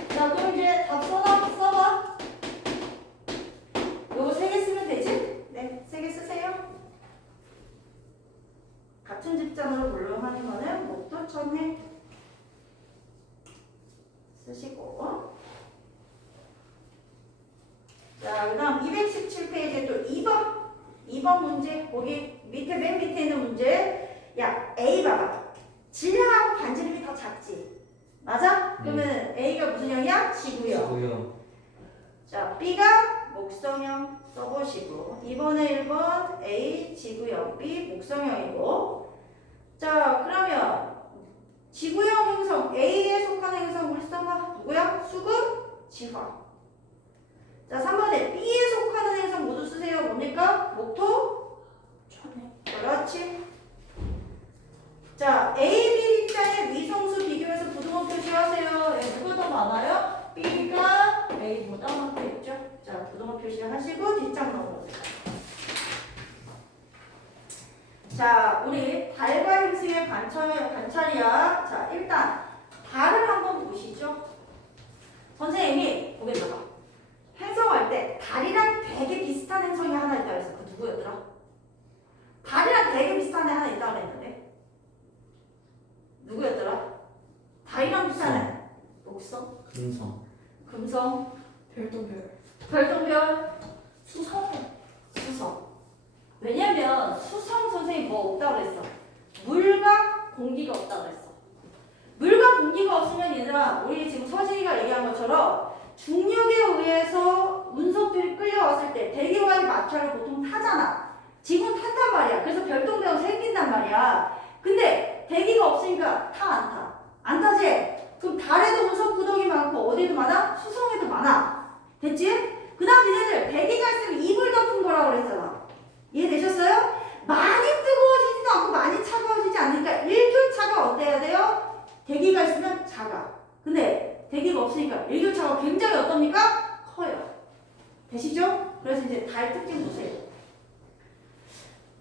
자, 그럼 이제 답 써봐. 요거 3개 쓰면 되지? 네, 3개 쓰세요. 같은 집단으로 분류하는 거는 목도천에 쓰시고. 자, 그 다음 217페이지에 또 2번 문제. 거기 밑에 맨 밑에 있는 문제. 야, A 봐봐. 질량하고 반지름이 더 작지? 맞아? 그러면 A가 무슨 형이야? 지구형. 지구형. 자, B가 목성형 써보시고. 이번에 1번 A 지구형, B 목성형이고. 자, 그러면 지구형 행성 A에 속하는 행성 우리 써봐. 누구야? 수금, 지화. 자, 3번에 B에 속하는 행성 모두 쓰세요. 뭡니까? 목토, 천에. 그렇지. 자, A, B 입장의 위성수 비교해서 부등호 표시하세요. 네, 누가 더 많아요? B가 A보다 많겠죠. 자, 부등호 표시하시고 뒷장 넘어오세요. 자, 우리 달과 행성의 관찰이야. 자, 일단 달을 한번 보시죠. 선생님이 보게 들어봐. 행성할 때 달이랑 되게 비슷한 행성이 하나 있다고 했어. 그 누구였더라? 달이랑 되게 비슷한 애 하나 있다고 했는데 누구였더라? 달이랑 비슷한 애. 목성? 금성. 금성? 별도별. 별똥별? 수성. 수성. 왜냐면 수성 선생님 뭐 없다고 그랬어? 물과 공기가 없다고 그랬어. 물과 공기가 없으면 얘들아, 우리 지금 서진이가 얘기한 것처럼 중력에 의해서 운석들이 끌려왔을 때 대기와의 마찰을 보통 타잖아. 지금 탄단 말이야. 그래서 별똥별은 생긴단 말이야. 근데 대기가 없으니까 타 안 타? 안 타지? 그럼 달에도 운석 구덩이 많고 어디도 많아? 수성에도 많아. 됐지? 그 다음 니네들 대기가 있으면 이불 덮은 거라고 그랬잖아. 이해되셨어요? 많이 뜨거워지지도 않고 많이 차가워지지 않으니까 일교차가 어때야 돼요? 대기가 있으면 작아. 근데 대기가 없으니까 일교차가 굉장히 어떻습니까? 커요. 되시죠? 그래서 이제 달 특징 보세요.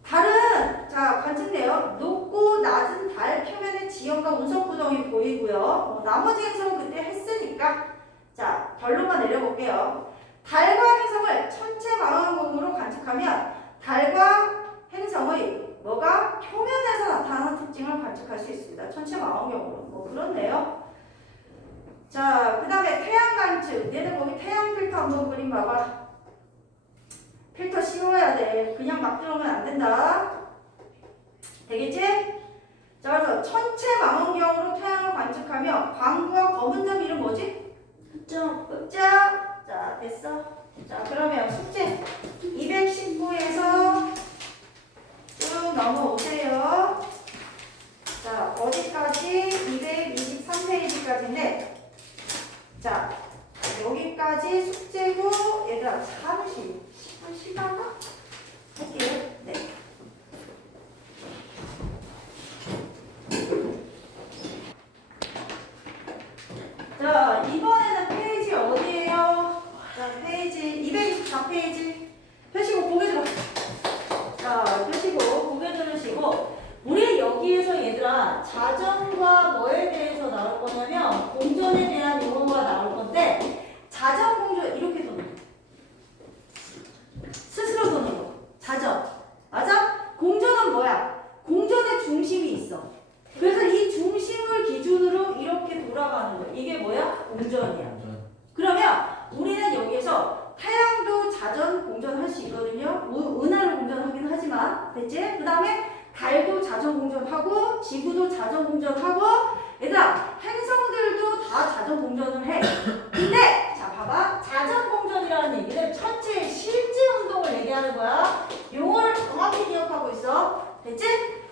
달은 자 관측돼요. 높고 낮은 달 표면의 지형과 운석 구덩이 보이고요. 나머지 행성은 그때 했으니까 자 결론만 내려볼게요. 달과 행성을 천체 망원경으로 관측하면 달과 행성의 뭐가 표면에서 나타나는 특징을 관측할 수 있습니다. 천체 망원경으로 뭐 그렇네요. 자, 그 다음에 태양 관측. 얘들 거기 태양 필터 한번 그림 봐봐. 필터 씌워야 돼. 그냥 막 들어오면 안 된다. 되겠지? 자, 그래서 천체 망원경으로 태양을 관측하며 광구와 검은 점 이름 뭐지? 흑점. 자, 됐어. 자, 그러면 숙제 219에서 쭉 넘어오세요. 자, 어디까지? 223페이지 14페이지. 펴시고 고개 들어. 자, 펴시고 고개 들으시고. 우리 여기에서 얘들아 자전과 뭐에 대해서 나올 거냐면 공전에 대한 용어가 나올 건데 자전 공전 이렇게 도는 거. 스스로 도는 거. 자전. 맞아? 공전은 뭐야? 공전의 중심이 있어. 그래서 이 중심을 기준으로 이렇게 돌아가는 거야. 이게 뭐야? 공전이야. 그러면 우리는 여기에서 태양도 자전 공전할 수 있거든요. 은하를 공전하긴 하지만 됐지? 그 다음에 달도 자전 공전하고 지구도 자전 공전하고 얘들아 행성들도 다 자전 공전을 해. 근데 자 봐봐 자전 공전이라는 얘기는 천체의 실제 운동을 얘기하는 거야. 용어를 정확히 기억하고 있어. 됐지?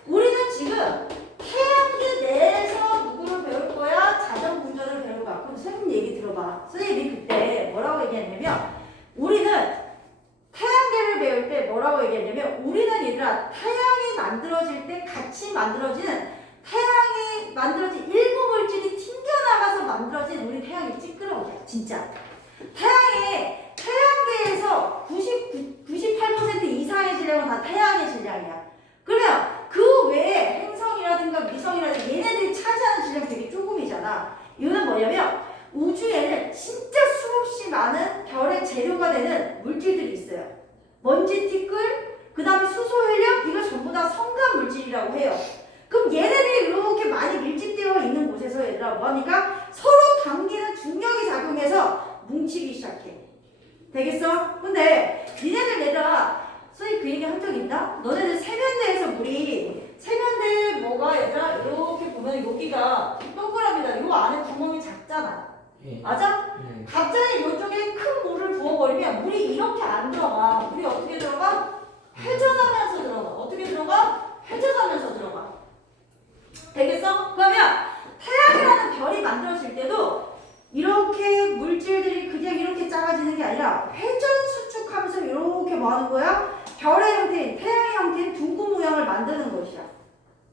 우리는 지금 태양계 내에서 누구를 배울 거야? 자전 공전을 배울 거야. 그럼 선생님 얘기 들어봐. 선생님이 그때 뭐라고 얘기했냐면 우리는 태양계를 배울 때 뭐라고 얘기했냐면 우리는 얘들아 태양이 만들어질 때 같이 만들어지는 태양이 만들어진 일부 물질이 튕겨나가서 만들어진 우리 태양이 찌끄러워. 진짜 태양계에서 98% 이상의 질량은 다 태양의 질량이야. 그러면 그 외에 행성이라든가 위성이라든가 얘네들이 차지하는 질량이 되게 조금이잖아. 이거는 뭐냐면 우주에는 진짜 수없이 많은 별의 재료가 되는 물질들이 있어요. 먼지, 티끌, 그 다음에 수소, 헬륨 이거 전부 다 성간 물질이라고 해요. 그럼 얘네들이 이렇게 많이 밀집되어 있는 곳에서 얘들아 뭐하니까 서로 당기는 중력이 작용해서 뭉치기 시작해. 되겠어? 근데 니네들 얘들아 선생님 그 얘기 한 적 있나? 너네들 세면대에서 세면대 뭐가 얘들아 이렇게 보면 여기가 동그라미다. 요 안에 구멍이 작잖아. 예. 맞아? 네. 갑자기 이쪽에 큰 물을 부어버리면 물이 이렇게 안 들어가. 물이 어떻게 들어가? 회전하면서 들어가. 어떻게 들어가? 회전하면서 들어가. 되겠어? 그러면 태양이라는 별이 만들어질 때도 이렇게 물질들이 그냥 이렇게 작아지는 게 아니라 회전 수축하면서 이렇게 뭐 하는 거야? 별의 형태인 태양의 형태인 둥근 모양을 만드는 것이야.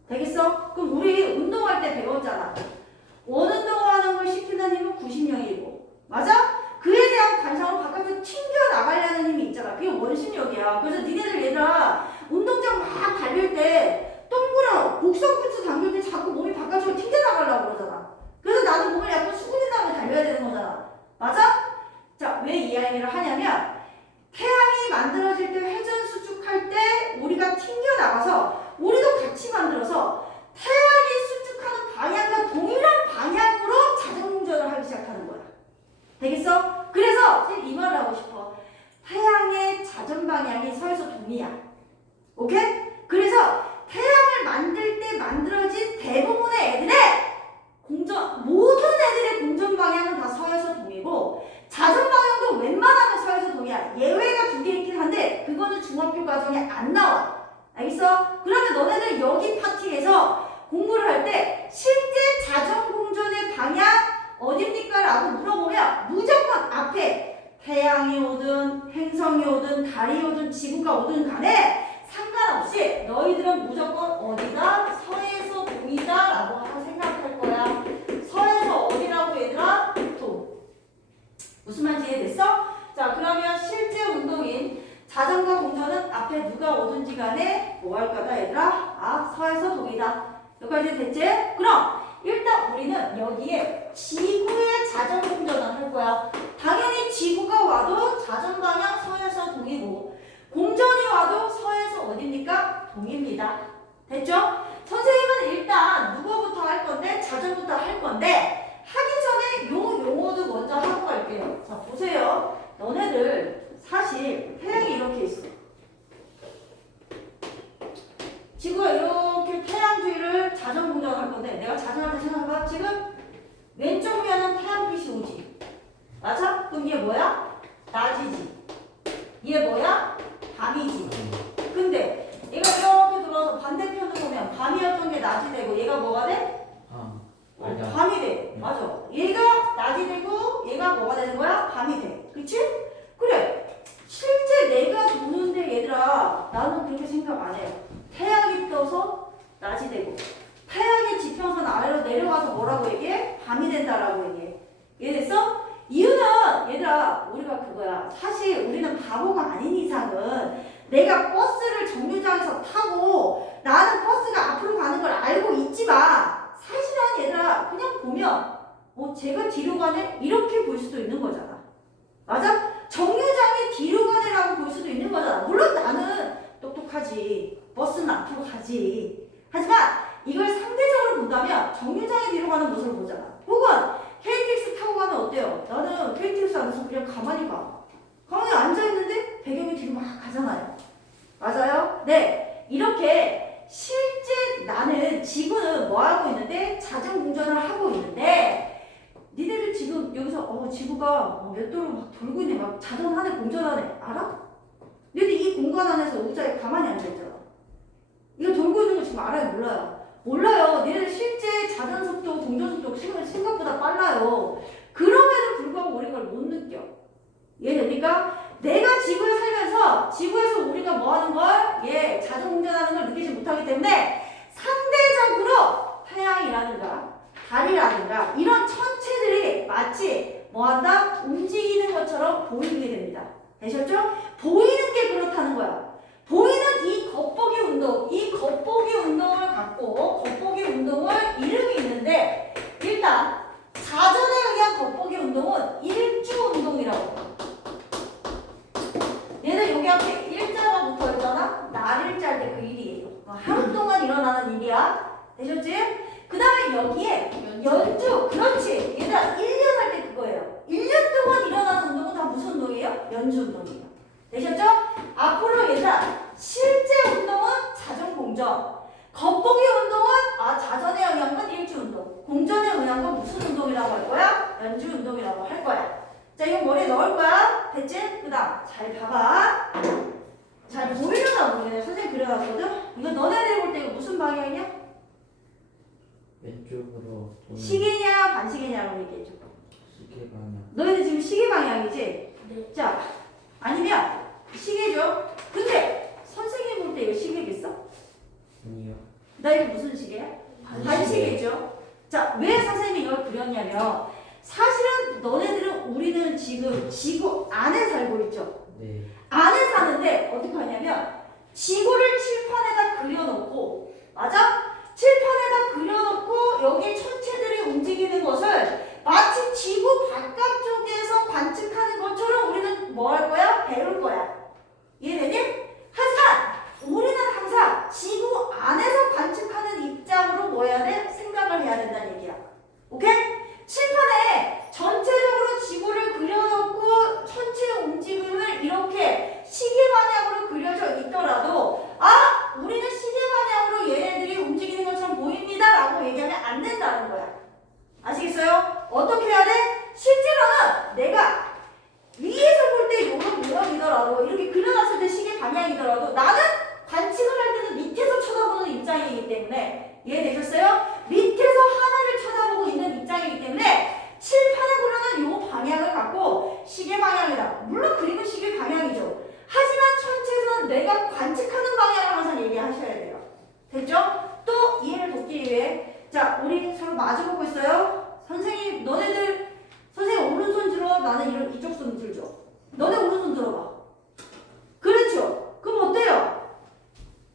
되겠어? 그럼 우리 운동할 때 배웠잖아. 원운동하는 걸 시키는 힘은 90력이고 맞아? 그에 대한 관상을 바깥으로 튕겨나가려는 힘이 있잖아. 그게 원심력이야. 그래서 니네들 얘들아 운동장 막 달릴 때 동그라 곡선 부츠 당길 때 자꾸 몸이 바깥으로 튕겨나가려고 그러잖아. 그래서 나는 몸을 약간 수그린 다음에 달려야 되는 거잖아. 맞아? 자, 왜 이 이야기를 하냐면 태양이 만들어질 때 회전 수축할 때 우리가 튕겨나가서 우리도 같이 만들어서 태양이 수축하는 방향과 동일한 방향으로 자전공전을 하기 시작하는 거야. 되겠어? 그래서 지금 이 말을 하고 싶어. 태양의 자전 방향이 서에서 동이야. 오케이? 그래서 태양을 만들 때 만들어진 대부분의 애들의 모든 애들의 공전 방향은 다 서에서 동이고 자전 방향도 웬만하면 서에서 동이야. 예외가 2개 있긴 한데 그거는 중학교 과정에 안 나와. 알겠어? 그러면 너네들 여기 파티에서 공부를 할 때 실제 자전공전의 방향 어딥니까? 라고 물어보면 무조건 앞에 태양이 오든 행성이 오든 달이 오든 지구가 오든 간에 상관없이 너희들은 무조건 어디다? 서에서 동이다 라고 하고 생각할 거야. 서에서 어디라고 얘들아? 동. 무슨 말인지 이해됐어? 자 그러면 실제 운동인 자전과 공전은 앞에 누가 오든지 간에 뭐 할 거다 얘들아? 아 서에서 동이다. 여기까지 됐지? 그럼 일단 우리는 여기에 지구의 자전 공전을 할 거야. 당연히 지구가 와도 자전 방향 서에서 동이고 공전이 와도 서에서 어딥니까? 동입니다. 됐죠? 선생님은 일단 누구부터 할 건데 자전부터 할 건데 하기 전에 요 용어도 먼저 하고 갈게요. 자 보세요. 너네들 사실 태양이 이렇게 있어. 지구가 이렇게 태양 뒤를 자전 공전할 건데 내가 자전할 때 생각해봐. 지금 왼쪽 면은 태양빛이 오지. 맞아? 그럼 얘 뭐야? 낮이지. 얘 뭐야? 밤이지. 근데 얘가 이렇게 들어와서 반대편으로 보면 밤이었던 게 낮이 되고 얘가 뭐가 돼? 밤이 돼. 맞아. 얘가 낮이 되고 얘가 뭐가 되는 거야? 밤이 돼. 그치? 그래. 실제 내가 도는데 얘들아 나는 그렇게 생각 안 해요. 태양이 떠서 낮이 되고 태양의 지평선 아래로 내려가서 뭐라고 얘기해? 밤이 된다라고 얘기해. 이해됐어? 이유는 얘들아 우리가 그거야. 사실 우리는 바보가 아닌 이상은 내가 버스를 정류장에서 타고 나는 버스가 앞으로 가는 걸 알고 있지만 사실은 얘들아 그냥 보면 제가 뒤로 가네? 이렇게 볼 수도 있는 거잖아. 맞아? 정류장이 뒤로 가네라고 볼 수도 있는 거잖아. 물론 나는 똑똑하지. 버스는 앞으로 가지. 하지만 이걸 상대적으로 본다면 정류장이 뒤로 가는 모습을 보잖아. 혹은 KTX 타고 가면 어때요? 나는 KTX 안에서 그냥 가만히 가. 가만히 앉아있는데 배경이 뒤로 막 가잖아요. 맞아요? 네. 이렇게 실제 나는 지구는 뭐 하고 있는데 자전공전을 하고 있는데 니네들 지금 여기서 지구가 몇 도로 막 돌고 있네. 막 자전하네 공전하네. 알아? 니네들 이 공간 안에서 의자에 가만히 앉아있잖아. 이거 돌고 있는 거 지금 알아요? 몰라요? 몰라요. 니네들 실제 자전 속도, 공전 속도 생각보다 빨라요. 그럼에도 불구하고 우리가 그걸 못 느껴. 이해됩니까? 내가 지구에 살면서 지구에서 우리가 뭐 하는 걸? 자전 공전하는 걸 느끼지 못하기 때문에 상대적으로 태양이라든가 달이라든가 이런 천체들이 마치 뭐 한다? 움직이는 것처럼 보이게 됩니다. 되셨죠? 보이는 게 그렇다는 거야. 보이는 이 겉보기 운동, 이 겉보기 운동을 갖고 겉보기 운동을 이름이 있는데 일단 자전에 의한 겉보기 운동은 일주 운동이라고 해요. 얘는 여기 앞에 일자가 붙어 있잖아. 날일자일 때 그 일이에요. 하루 동안 일어나는 일이야. 되셨지? 그 다음에 여기에 연주. 그렇지. 얘들아 1년 할 때 그거예요. 1년 동안 일어나는 운동은 다 무슨 운동이에요? 연주 운동이에요. 되셨죠? 앞으로 얘들아 실제 운동은 자전공전, 겉보기 운동은 자전에 의한 건 일주 운동, 공전에 의한 건 무슨 운동이라고 할 거야? 연주 운동이라고 할 거야. 자, 이거 머리에 넣을 거야. 됐지? 그 다음 잘 봐봐. 잘 보이려나 모르겠네. 선생님 그려놨거든? 이거 너네들 볼 때 이거 무슨 방향이야? 왼쪽으로 도는 시계냐 반시계냐라고 얘기해줘. 시계 방향. 너희들 지금 시계 방향이지? 네. 자, 아니면 시계죠? 근데 선생님 볼 때 이거 시계겠어? 아니요. 나 이거 무슨 시계야? 반시계죠? 자, 왜 선생님이 이걸 그렸냐면 사실은 너네들은 우리는 지금 지구 안에 살고 있죠? 네. 안에 사는데 어떻게 하냐면 지구를 칠판에다 그려놓고 맞아? 칠판에다 그려놓고 여기 천체들이 움직이는 것을 마치 지구 바깥쪽에서 관측하는 것처럼 우리는 뭐 할 거야? 배울 거야. 이해되니? 하지만 우리는 항상 지구 안에서 관측하는 입장으로 뭐 해야 돼? 생각을 해야 된다는 얘기야. 오케이? 칠판에 전체적으로 지구를 그려놓고 천체의 움직임을 이렇게 시계 방향으로 그려져 있더라도 우리는 시계 방향으로 얘네들이 움직이는 것처럼 보입니다 라고 얘기하면 안 된다는 거야. 아시겠어요? 어떻게 해야 돼? 실제로는 내가 위에서 볼 때 이런 모양이더라도 이렇게 그려놨을 때 시계 방향이더라도 나는 관측을 할 때는 밑에서 쳐다보는 입장이기 때문에 이해되셨어요? 밑에서 하늘을 쳐다보고 있는 입장이기 때문에 칠판에 그려놓은 요 방향을 갖고 시계 방향이다. 물론 그림은 시계 방향이죠. 하지만 천체에서는 내가 관측하는 방향을 항상 얘기하셔야 돼요. 됐죠? 또 이해를 돕기 위해 자, 우리 서로 마주보고 있어요. 선생님, 너네들 선생님 오른손 들어. 나는 이쪽 손 들죠. 너네 오른손 들어봐. 그렇죠? 그럼 어때요?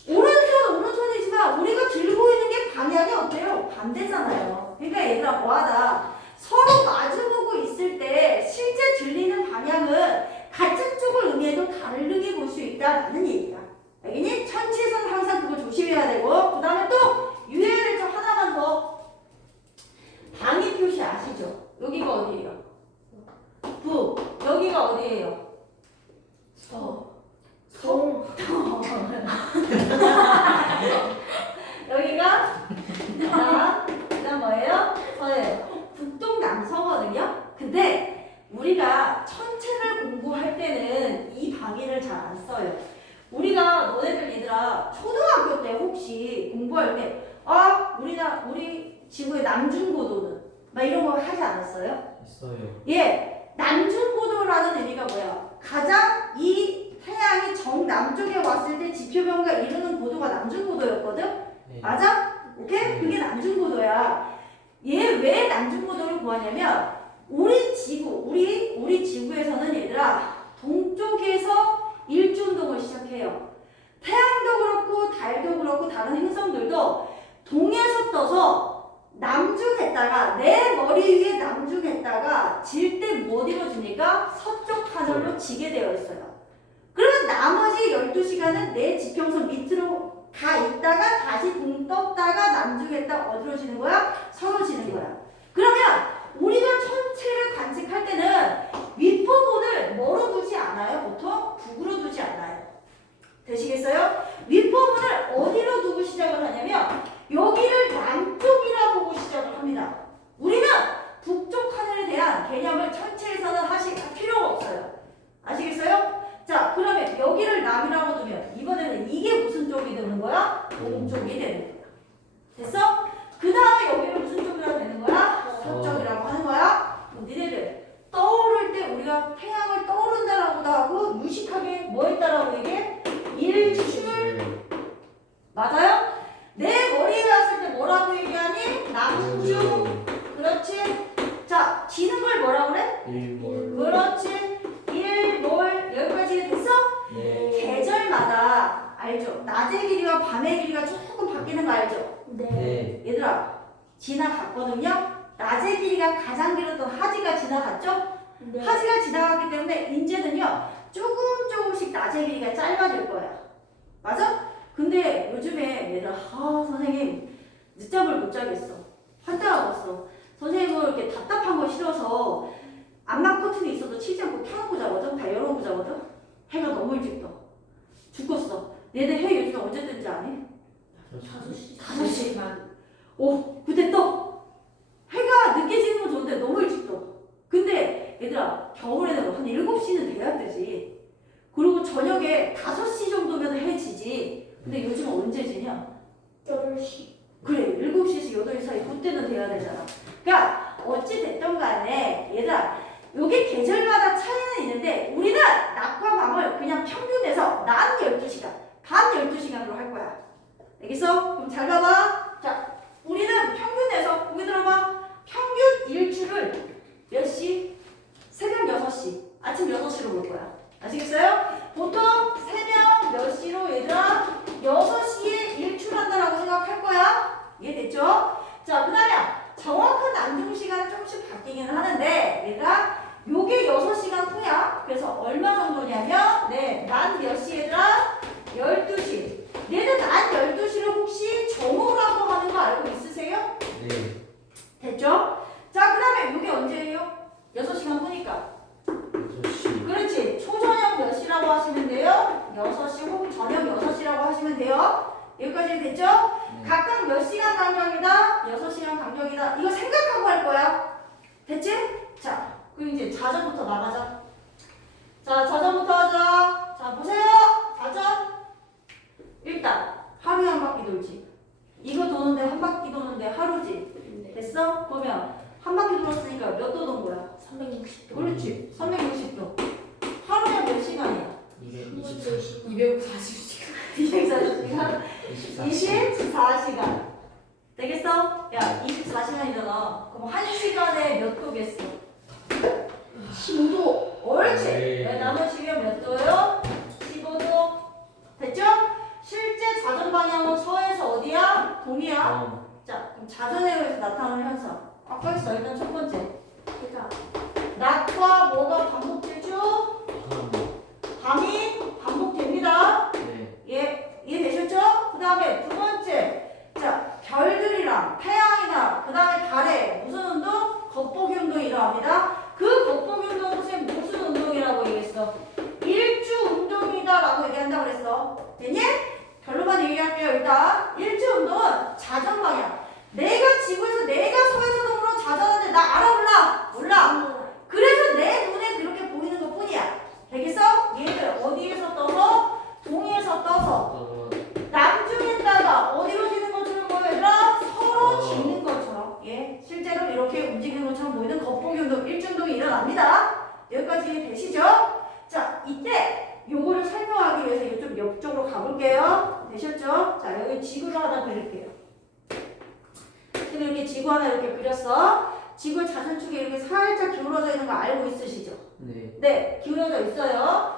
오른손이지만 우리가 들고 있는 게 방향이 어때요? 반대잖아요. 그러니까 얘들아 뭐하다. 서로 마주보고 있을 때 실제 들리는 방향은 같은 쪽을 의미해도 다르게 볼 수 있다는 얘기야. 알겠니? 천체에서는 항상 그거 조심해야 되고 그 다음에 또 유의해야 될 점 하나만 더. 방위 표시 아시죠? 여기가 어디예요? 북. 여기가 어디예요? 송. 여기가 남. 그다음 뭐예요? 서예요. 북동남서거든요. 근데 우리가 천체를 공부할 때는 이 방위를 잘 안 써요. 우리가 너네들 얘들아 초등학교 때 혹시 공부할 때 우리 지구의 남중고도는 막 이런 거 하지 않았어요? 있어요. 예, 남중고도라는 의미가 뭐야? 가장 이 태양이 정남쪽에 왔을 때 지표면과 이루는 고도가 남중고도였거든? 네. 맞아? 오케이? 네. 그게 남중고도야. 얘 왜 남중고도를 구하냐면 우리 지구, 우리 지구에서는 얘들아 동쪽에서 일주운동을 시작해요. 태양도 그렇고 달도 그렇고 다른 행성들도 동에서 떠서 남중했다가 내 머리 위에 남중했다가 질 때 뭐 이루어집니까? 서쪽 하늘로 지게 되어 있어요. 그러면 나머지 12시간은 내 지평선 밑으로 가 있다가 다시 동 떴다가 남중했다가 어디로 지는 거야? 서로 지는 거야. 그러면 우리가 천체를 관측할 때는 윗부분을 뭐로 두지 않아요? 보통 북으로 두지 않아요. 되시겠어요? 윗부분을 어디로 두고 시작을 하냐면 여기를 남쪽이라 보고 시작을 합니다. 우리는 북쪽 하늘에 대한 개념을 천체에서는 할 필요가 없어요. 아시겠어요? 자, 그러면 여기를 남이라고 두면 이번에는 이게 무슨 쪽이 되는 거야? 동쪽이 되는 거야. 됐어? 그 다음에 여기를 무슨 쪽이라고 되는 거야? 서쪽이라고 하는 거야. 그럼 니네들 떠오를 때 우리가 태양을 떠오른다라고도 하고 무식하게 뭐 했다라고 얘기해? 일출. 맞아요? 내 머리에 왔을 때 뭐라고 얘기하니? 남중. 그렇지? 자, 지는 걸 뭐라고 그래? 일몰. 그렇지. 일몰. 여기까지 됐어? 네. 계절마다 알죠? 낮의 길이와 밤의 길이가 조금 바뀌는 거 알죠? 네. 얘들아, 지나갔거든요? 낮의 길이가 가장 길었던 하지가 지나갔죠? 네. 하지가 지나갔기 때문에 이제는요 조금씩 낮의 길이가 짧아질 거야. 맞아? 근데 요즘에 얘들아, 선생님 늦잠을 못 자겠어. 환장하고 있어. 선생님은 이렇게 답답한 거 싫어서 암막 커튼이 있어도 치지 않고 켜놓고 자거든. 다 열어놓고 자거든. 해가 너무 일찍 떠. 죽었어. 얘네 해 요즘에 언제 뜬지 아니? 5시. 5시만. 오, 그때 떠. 해가 늦게 지는 건 좋은데 너무 일찍 떠. 근데 얘들아, 겨울에는 한 7시는 돼야 되지. 그리고 저녁에 5시 정도면 해 지지. 근데 요즘은 언제 지냐? 8시. 그래, 7시에서 8시 사이 그때는 돼야 되잖아. 그러니까 어찌 됐든 간에 얘들아, 요게 계절마다 차이는 있는데 우리는 낮과 밤을 그냥 평균해서 낮 12시간, 밤 12시간으로 할 거야. 알겠어? 그럼 잘 봐봐. 자, 우리는 평균해서 보기 들어봐. 평균 일출을 몇 시? 새벽 6시, 아침 6시로 볼 거야. 아시겠어요? 보통 새벽 몇 시로 얘들아? 6시에 일출한다라고 생각할 거야. 이해됐죠? 자, 그 다음에 정확한 남중 시간은 조금씩 바뀌기는 하는데 얘들아, 요게 6시간 후야. 그래서 얼마 정도냐면 낮 몇 시 얘들아? 12시. 얘는 낮 12시를 혹시 정오라고 하는 거 알고 있으세요? 네. 됐죠? 자, 그 다음에 요게 언제예요? 6시간 후니까. 6시. 그렇지. 초저녁 몇 시라고 하시면 돼요? 6시 혹은 저녁 6시라고 하시면 돼요. 여기까지 됐죠? 각각 몇 시간 간격이다? 6시간 간격이다. 이거 생각하고 할 거야. 됐지? 자, 그럼 이제 자전부터 나가자. 자, 자전부터 하자. 자, 보세요. 자전. 일단 하루에 한 바퀴 돌지. 이거 도는데 한 바퀴 도는데 하루지. 됐어? 그러면 한 바퀴 돌았으니까 몇 도 돈 거야? 360도. 그렇지. 360도. 하루에 몇 시간이야? 224. 240시간. 240시간? 24시간. 24시간. 되겠어? 야, 24시간이잖아. 그럼 1시간에 몇 도겠어? 15도. 옳지. 네. 나누시면 몇 도요? 15도. 됐죠? 실제 자전 방향은 서에서 어디야? 동이야? 자, 그럼 자전에 의해서 나타나는 현상. 아까 했어. 일단 첫 번째. 해가. 낮과 뭐가 반복되죠? 밤이 반복됩니다. 네. 예, 이해되셨죠? 그 다음에 두 번째. 자, 별들이랑 태양이나 그 다음에 달에 무슨 운동? 겉보기 운동이 일어납니다. 그 겉보기 운동 선생님 무슨 운동이라고 얘기했어? 일주 운동이다 라고 얘기한다고 그랬어. 됐니? 별로만 얘기할게요. 일단 일주 운동은 자전 방향. 내가 지구에서 내가 서에서 동으로 자전하는데 나 알아 몰라? 몰라. 그래서 내 눈에 그렇게 보이는 것 뿐이야. 되겠어? 얘들 어디에서 떠서? 동에서 떠서 남중에다가 어디로 지는 것처럼 보여 얘들아? 서로 지는 것처럼. 예, 실제로 이렇게 움직이는 것처럼 보이는 겉보기 운동, 일주운동이 일어납니다. 여기까지 되시죠? 자, 이때 요거를 설명하기 위해서 이거 좀 옆쪽으로 가볼게요. 되셨죠? 자, 여기 지구를 하나 그릴게요. 지금 이렇게 지구 하나 이렇게 그렸어. 지구의 자전축이 이렇게 살짝 기울어져 있는 거 알고 있으시죠? 네. 네, 기울어져 있어요.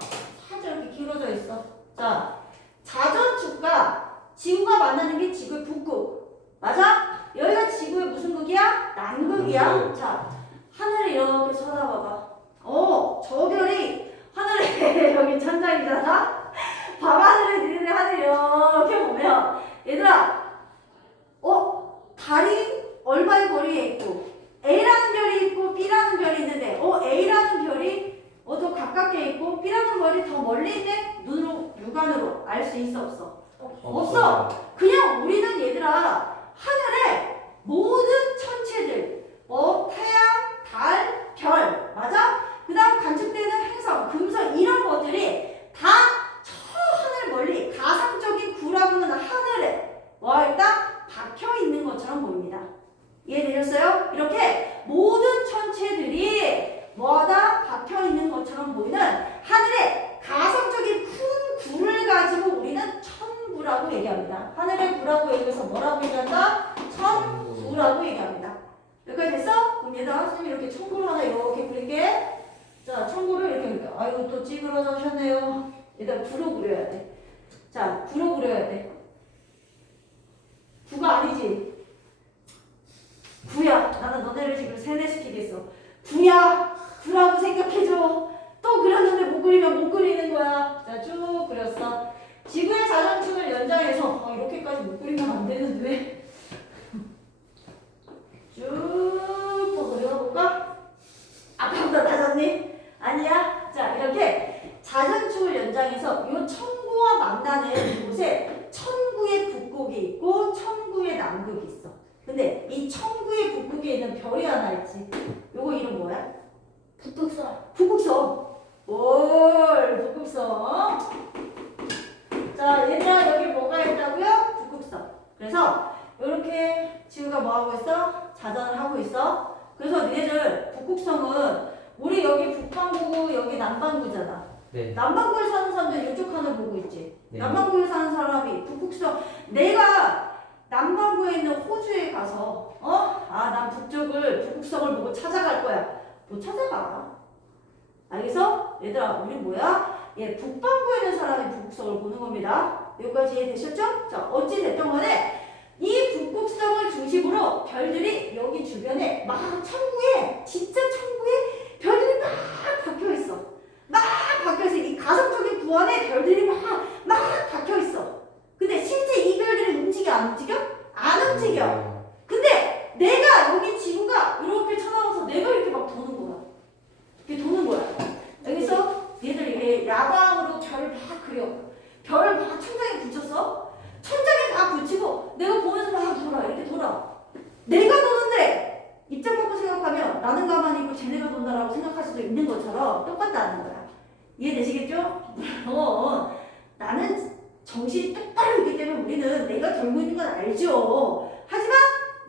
살짝 이렇게 기울어져 있어. 자, 자전축과 지구가 만나는 게 지구의 북극. 맞아? 여기가 지구의 무슨 극이야? 남극이야. 남극. 자, 하늘을 이렇게 쳐다봐봐. 저 별이 하늘에 여기 천장이잖아? 밤하늘에 니네 하늘 이렇게 보면 얘들아, 달이 얼마의 거리에 있고 A라는 별이 있고 B라는 별이 있는데 A라는 별이 더 가깝게 있고 B라는 별이 더 멀리 있네? 눈으로, 육안으로 알 수 있어 없어? 없어. 그냥 우리는 얘들아 하늘에 모든 천체들 태양, 달, 별 맞아? 그 다음 관측되는 행성, 금성 이런 것들이 다 저 하늘 멀리 가상적인 구라고는 하늘에 일단 박혀 있는 것처럼 보입니다. 이해되셨어요? 이렇게 모든 천체들이 뭐하다 박혀 있는 것처럼 보이는 하늘에 가상적인 큰 구를 가지고 우리는 천구라고 얘기합니다. 하늘의 구라고 얘기해서 뭐라고 얘기한다? 천구라고 얘기합니다. 여기까지 됐어? 그럼 얘들아 선생님이 이렇게 천구를 하나 이렇게 그릴게. 자, 천구를 이렇게 그릴게. 아이고 또 찌그러져셨네요. 얘들아 구로 그려야 돼. 자, 구로 그려야 돼. 구가 아니지. 구야. 나는 너네를 지금 세뇌시키겠어. 구야. 구라고 생각해줘. 또 그렸는데 못 그리면 못 그리는 거야. 자, 쭉 그렸어. 지구의 자전축을 연장해서 이렇게까지 못 그리면 안 되는데. 쭉 더 그려볼까? 아까보다 낮았니? 아니야? 자, 이렇게 자전축을 연장해서 이 천구와 만나는 곳에 천구의 북극이 있고 천구의 남극이 있어. 근데 이 천구의 북극에 있는 별이 하나 있지. 요거 이름 뭐야? 북극성. 북극성. 북극성. 자, 얘들아 여기 뭐가 있다고요? 북극성. 그래서 이렇게 지구가 뭐 하고 있어? 자전을 하고 있어. 그래서 니네들 북극성은 우리 여기 북반구고 여기 남반구잖아. 네. 남반구에 사는 사람들 이쪽 하늘 보고 있지. 네. 남반구에 사는 사람이 북극성. 내가 남반구에 있는 호주에 가서 난 북극성을 보고 찾아갈 거야. 못 찾아가. 알겠어? 얘들아, 우리 뭐야? 북반구에 있는 사람이 북극성을 보는 겁니다. 여기까지 이해되셨죠? 자, 어찌 됐든 간에 이 북극성을 중심으로 별들이 여기 주변에 막 천구에, 진짜 천구에 별들이 막 박혀있어. 막 박혀있어. 이 가상적인 구 안에 별들이 막 박혀있어. 근데 실제 이 별들이 움직여 안 움직여? 안 움직여. 근데 내가 여기 지구가 이렇게 쳐다봐서 내가 이렇게 막 도는 거야. 이렇게 도는 거야. 여기서 얘들 이게 야광으로 별을 막 그려. 별을 막 천장에 붙였어. 천장에 다 붙이고 내가 보면서 막 돌아. 이렇게 돌아. 내가 도는데 입장 바꿔 생각하면 나는 가만히 있고 쟤네가 돈다라고 생각할 수도 있는 것처럼 똑같다는 거야. 이해되시겠죠? 나는 정신이 똑바로 있기 때문에 우리는 내가 돌고 있는 건 알죠. 하지만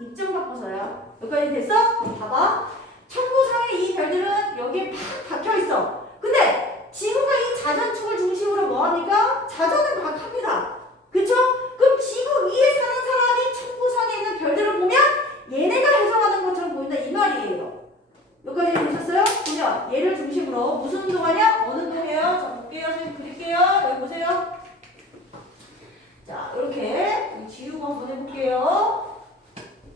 입장 바꿔서야. 여기까지 됐어? 봐봐. 천구상의 이 별들은 여기에 팍 박혀있어. 근데 지구가 이 자전축을 중심으로 뭐합니까? 자전을 막 합니다. 그쵸? 그럼 지구 위에 사는 사람이 천구상에 있는 별들을 보면 얘네가 해석하는 것처럼 보인다 이 말이에요. 여기까지 보셨어요? 보면 얘를 중심으로 무슨 운동하냐? 어느 운동이에요? 자, 볼게요. 선생님 그릴게요. 여기 보세요. 자, 이렇게 지우고 한번 해볼게요.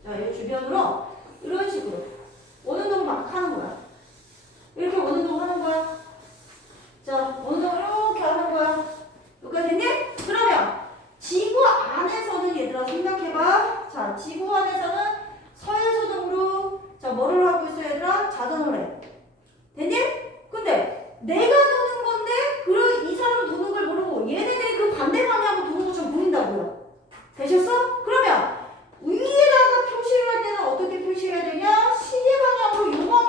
자, 얘 주변으로 이런 식으로 원운동 막 하는 거야. 이렇게 원운동 하는 거야. 자, 원운동 이렇게 하는 거야. 여기까지 됐니? 그러면 지구 안에서는 얘들아 생각해봐. 자, 지구 안에서는 서해소동으로 자, 뭐를 하고 있어 얘들아? 자전을 해. 됐니? 근데 내가 도는 건데 이 사람은 도는 걸 모르고 얘네들이 그 반대 방향으로 도는 것처럼 보인다고요. 되셨어? 그러면 위에다가 표시를 할 때는 어떻게 표시해야 되냐? 시계 방향으로 요만큼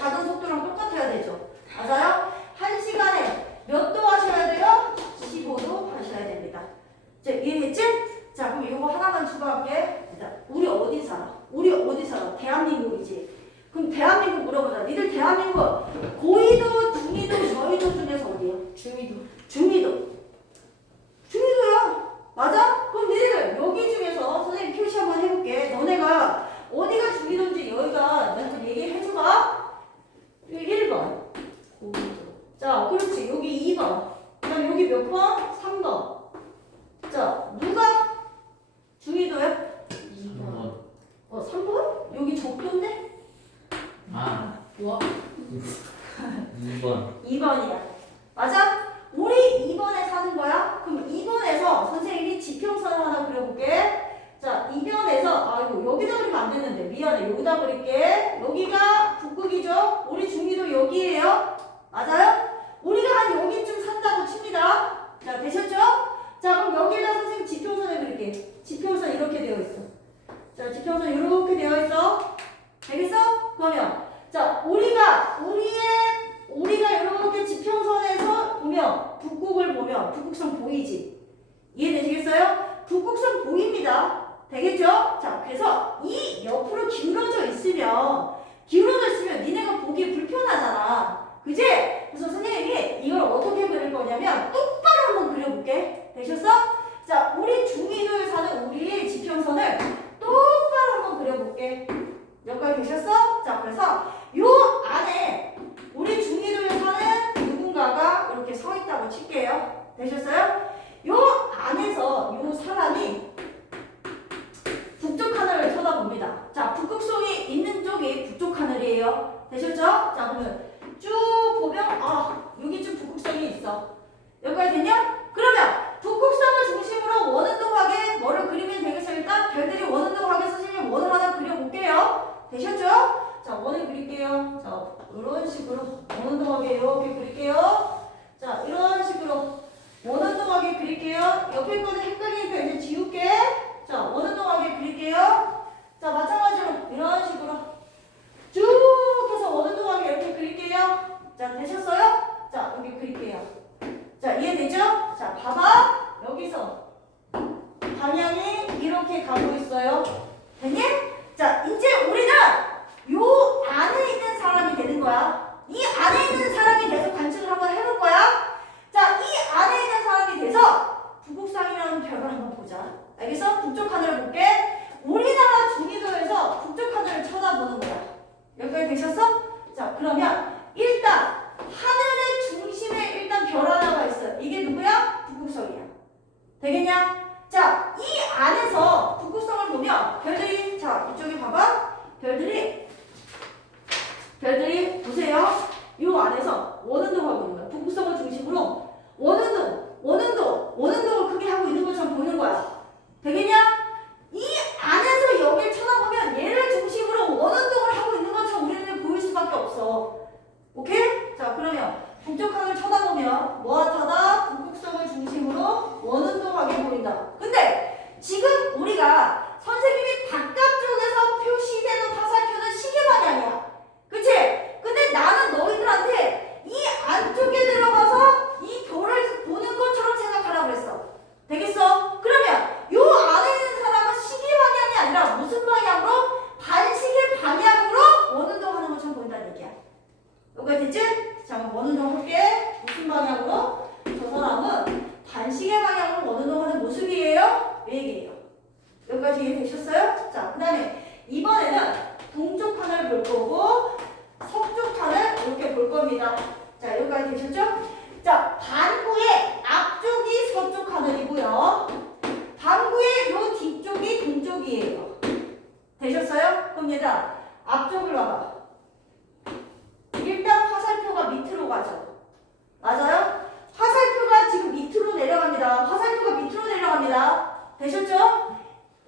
자전 속도랑 똑같아야 되죠. 맞아요? 1시간에 몇 도 하셔야 돼요? 15도 하셔야 됩니다. 이제 이해했지? 자, 그럼 이거 하나만 추가할게. 우리 어디 살아? 우리 어디 살아? 대한민국이지. 그럼 대한민국 물어보자. 니들 대한민국 고이도, 중이도, 저이도 중에서 어디야? 중위도. 중이도. 중이도야. 맞아? 그럼 니들 여기 중에서 선생님 표시 한번 해볼게. 너네가 어디가 중이도인지 여기가 내가 얘기해줘봐. 1번. 고위도. 자, 그렇지. 여기 2번. 그다음 여기 몇 번? 3번. 자, 누가 중이도야? 2번. 3번? 여기 적도인데? 아, 와. 2번. 2번이야. 맞아? 우리 2번에 사는 거야? 그럼 2번에서 선생님이 지평선을 하나 그려볼게. 자, 2번에서, 아이고, 여기다 그리면 안 되는데. 미안해. 여기다 그릴게. 여기가 북극이죠? 우리 중위도 여기에요. 맞아요? 우리가 한 여기쯤 산다고 칩니다. 자, 되셨죠? 자, 그럼 여기다 선생님 지평선을 그릴게. 지평선 이렇게 되어 있어. 자, 지평선 이렇게 되어 있어. 되겠어? 그러면, 자, 우리가 이렇게 지평선에서 보면, 북극을 보면, 북극선 보이지? 이해되시겠어요? 북극선 보입니다. 되겠죠? 자, 그래서 이 옆으로 기울어져 있으면 니네가 보기 불편하잖아. 그지? 그래서 선생님이 이걸 어떻게 그릴 거냐면 똑바로 한번 그려볼게. 되셨어? 자, 우리 중위도에 사는 우리 지평선을 똑바로 한번 그려볼게. 여기까지 되셨어? 자, 그래서 요 안에 우리 중위도에 사는 누군가가 이렇게 서 있다고 칠게요. 되셨어요? 요 안에서 요 사람이 북쪽 하늘을 쳐다봅니다. 자, 북극성이 있는 쪽이 북쪽 하늘이에요. 되셨죠? 자, 그러면 쭉 보면 여기쯤 북극성이 있어. 여기까지 됐냐? 그러면 북극성을 중심으로 원운동하게 뭐를 그리면 되겠어요? 일단 별들이 원운동하게 쓰시면 원을 하나 그려볼게요. 되셨죠? 자, 원을 그릴게요. 자, 이런 식으로 원운동하게 이렇게 그릴게요. 자, 이런 식으로 원운동하게 그릴게요. 옆에 거는 헷갈리니까 이제 지울게. 자, 원운동하게 그릴게요. 자, 마찬가지로 이런 식으로 쭉 해서 원운동하게 이렇게 그릴게요. 자, 되셨어요? 자, 여기 그릴게요. 자, 이해되죠? 자, 봐봐. 여기서 방향이 이렇게 가고 있어요. 됐니? 자, 이제 우리는 요 안에 있는 사람이 되는 거야. 이 안에 있는 사람이 돼서 관측을 한번 해볼 거야. 자, 이 안에 있는 사람이 돼서 북극성이라는 별을 한번 보자. 알겠어? 북쪽 하늘을 볼게. 우리나라 중위도에서 북쪽 하늘을 쳐다보는 거야. 여기까지 되셨어? 자, 그러면 일단 하늘의 중심에 일단 별 하나가 있어요. 이게 누구야? 북극성이야. 되겠냐? 자, 이 안에서 북극성을 보면 별들이, 자, 이쪽에 봐봐. 별들이 보세요. 이 안에서 원운동하고 있는 거야. 북극성을 중심으로 원운동을 크게 하고 있는 것처럼 보이는 거야. 되겠냐? 이 안에서 여기를 쳐다보면 얘를 중심으로 원운동을 하고 있는 것처럼 우리는 보일 수밖에 없어. 오케이? 자, 그러면 북쪽 하늘 쳐다보면 뭐하다? 북극성을 중심으로 원운동하게 보인다. 근데 지금 우리가 선생님이 바깥쪽에서 표시되는 화살표는 시계 방향이야. 그치? 근데 나는 너희들한테 이 안쪽에 들어가서 이 별을 보는 것처럼 생각하라고 그랬어. 되겠어? 그러면 요 안에 있는 사람은 시계 방향이 아니라 무슨 방향으로? 반시계 방향으로 원운동하는 것처럼 보인다는 얘기야. 여기가 됐지? 자, 그럼 원운동 할게. 무슨 방향으로? 저 사람은 반시계 방향으로 원운동하는 모습이에요? 이 얘기예요. 여기까지 이해되셨어요? 자, 그 다음에 이번에는 동쪽 하늘 볼 거고 서쪽 하늘 이렇게 볼 겁니다. 자, 여기까지 되셨죠? 자, 반구의 앞쪽이 서쪽 하늘이고요. 반구의 요 뒤쪽이 동쪽이에요. 되셨어요? 그럼 얘들아, 앞쪽을 봐봐. 일단 화살표가 밑으로 가죠. 맞아요? 화살표가 지금 밑으로 내려갑니다. 화살표가 밑으로 내려갑니다. 되셨죠?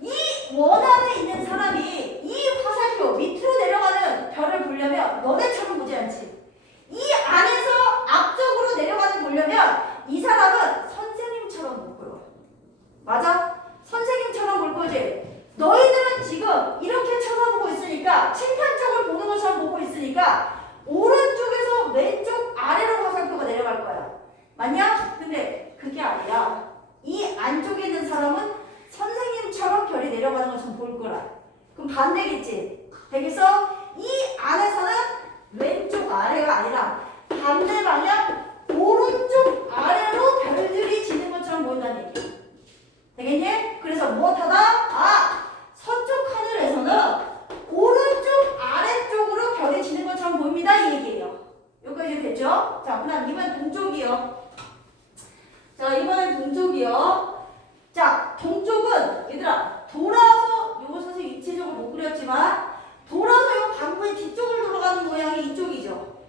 이 원 안에 있는 사람이 이 화살표 밑으로 내려가는 별을 보려면 너네처럼 보지 않지. 이 안에서 앞쪽으로 내려가는 보려면 이 사람은 선생님처럼 볼 거야. 맞아? 선생님처럼 볼 거지. 너희들은 지금 이렇게 쳐다보고 있으니까 칠판 쪽을 보는 것처럼 보고 있으니까 오른쪽에서 왼쪽 아래로 화살표가 내려갈 거야. 맞냐? 근데 그게 아니라 이 안쪽에 있는 사람은 선생님처럼 별이 내려가는 것처럼 보일 거라. 그럼 반대겠지? 되겠어? 이 안에서는 왼쪽 아래가 아니라 반대 방향 오른쪽 아래로 별들이 지는 것처럼 보인다는 얘기야. 되겠니? 그래서 무엇하다? 아! 서쪽 하늘에서는 오른쪽 아래쪽으로 별이 지는 것처럼 보입니다. 이 얘기예요. 여기까지 됐죠? 자, 그 다음 이번엔 동쪽이요. 자, 이번엔 동쪽이요. 자, 동쪽은 얘들아 돌아서 요거 선생님 입체적으로 못 그렸지만 돌아서 요 방구의 뒤쪽을 돌아가는 모양이 이쪽이죠.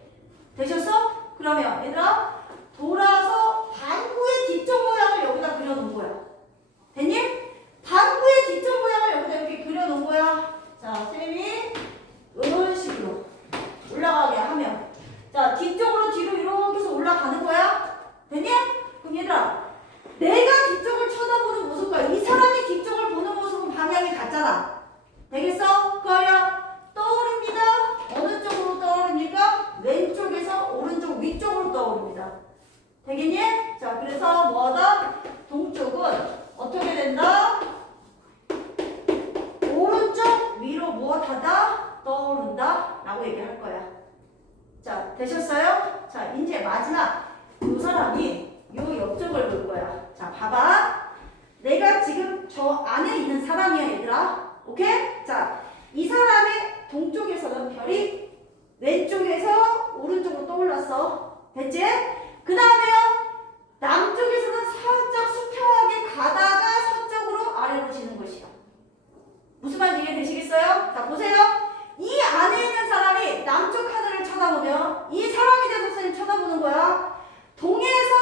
되셨어? 그러면 얘들아 돌아서 방구의 뒤쪽 모양을 여기다 그려놓은 거야. 됐니? 방구의 뒤쪽 모양을 여기다 이렇게 그려놓은 거야. 자, 쌤이 이런 식으로 올라가게 하면 자, 뒤쪽으로 뒤로 이렇게 해서 올라가는 거야. 됐니? 그럼 얘들아 내가 뒤쪽을 쳐다보는 모습과 이 사람이 뒤쪽을 보는 모습은 방향이 같잖아. 되겠어? 그러면 떠오릅니다. 어느 쪽으로 떠오릅니까? 왼쪽에서 오른쪽 위쪽으로 떠오릅니다. 되겠니? 자, 그래서 뭐하다? 동쪽은 어떻게 된다? 오른쪽 위로 무엇하다? 떠오른다 라고 얘기할 거야. 자, 되셨어요? 자, 이제 마지막 이 사람이 요 옆쪽을 볼 거야. 자, 봐봐. 내가 지금 저 안에 있는 사람이야, 얘들아. 오케이? 자, 이 사람의 동쪽에서는 별이 왼쪽에서 오른쪽으로 떠올랐어. 됐지? 그 다음에요. 남쪽에서는 살짝 수평하게 가다가 서쪽으로 아래로 지는 것이야. 무슨 말인지 이해되시겠어요? 자, 보세요. 이 안에 있는 사람이 남쪽 하늘을 쳐다보면 이 사람이 돼서 선생님 쳐다보는 거야. 동해에서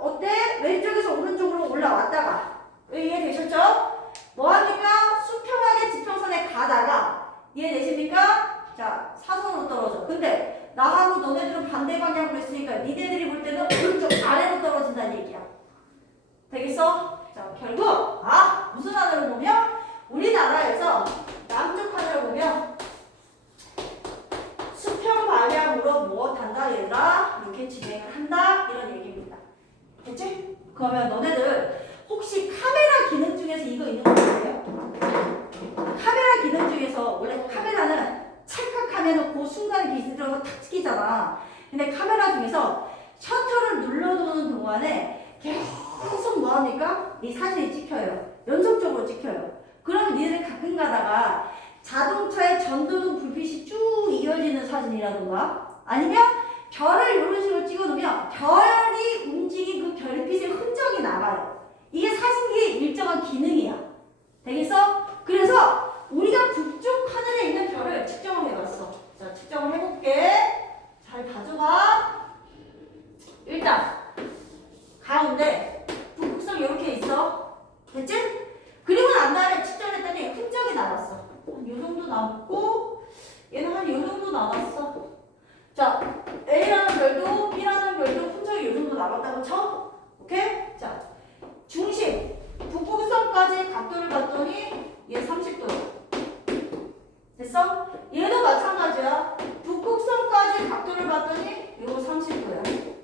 어때? 왼쪽에서 오른쪽으로 올라왔다가 이해되셨죠? 뭐합니까? 수평하게 지평선에 가다가 이해되십니까? 자, 사선으로 떨어져. 근데 나하고 너네들은 반대 방향으로 했으니까 니네들이 볼 때는 오른쪽 아래로 떨어진다는 얘기야. 되겠어? 자, 결국 무슨 하늘을 보면 우리나라에서 남쪽 하늘을 보면 수평 방향으로 무엇한다 얘들아? 이렇게 진행을 한다 이런 얘기입니다. 됐지? 그러면 너네들 혹시 카메라 기능 중에서 이거 있는 거 아세요? 카메라 기능 중에서 원래 카메라는 찰칵하면 그 순간에 빛이 들어서 탁 찍히잖아. 근데 카메라 중에서 셔터를 눌러두는 동안에 계속 뭐합니까? 이 사진이 찍혀요. 연속적으로 찍혀요. 그러면 니들 가끔 가다가 자동차의 전도등 불빛이 쭉 이어지는 사진이라던가 아니면 별을 이런 식으로 찍어놓으면 별이 움직인 그 별빛의 흔적이 남아요. 이게 사진기의 일정한 기능이야. 되겠어? 그래서 우리가 북쪽 하늘에 있는 별을 측정을 해봤어. 자, 측정을 해볼게. 잘 봐줘봐. 일단 가운데 북극성 이렇게 있어. 됐지? 그리고 난 다음에 측정했더니 흔적이 남았어. 한 요 정도 남고 얘는 한 요 정도 남았어. 자, A라는 별도 B라는 별도 흔적이 요 정도 남았다고 쳐. 오케이? 자, 중심 북극성까지 각도를 봤더니 얘 30도야. 됐어? 얘도 마찬가지야. 북극성까지 각도를 봤더니 이거 30도야.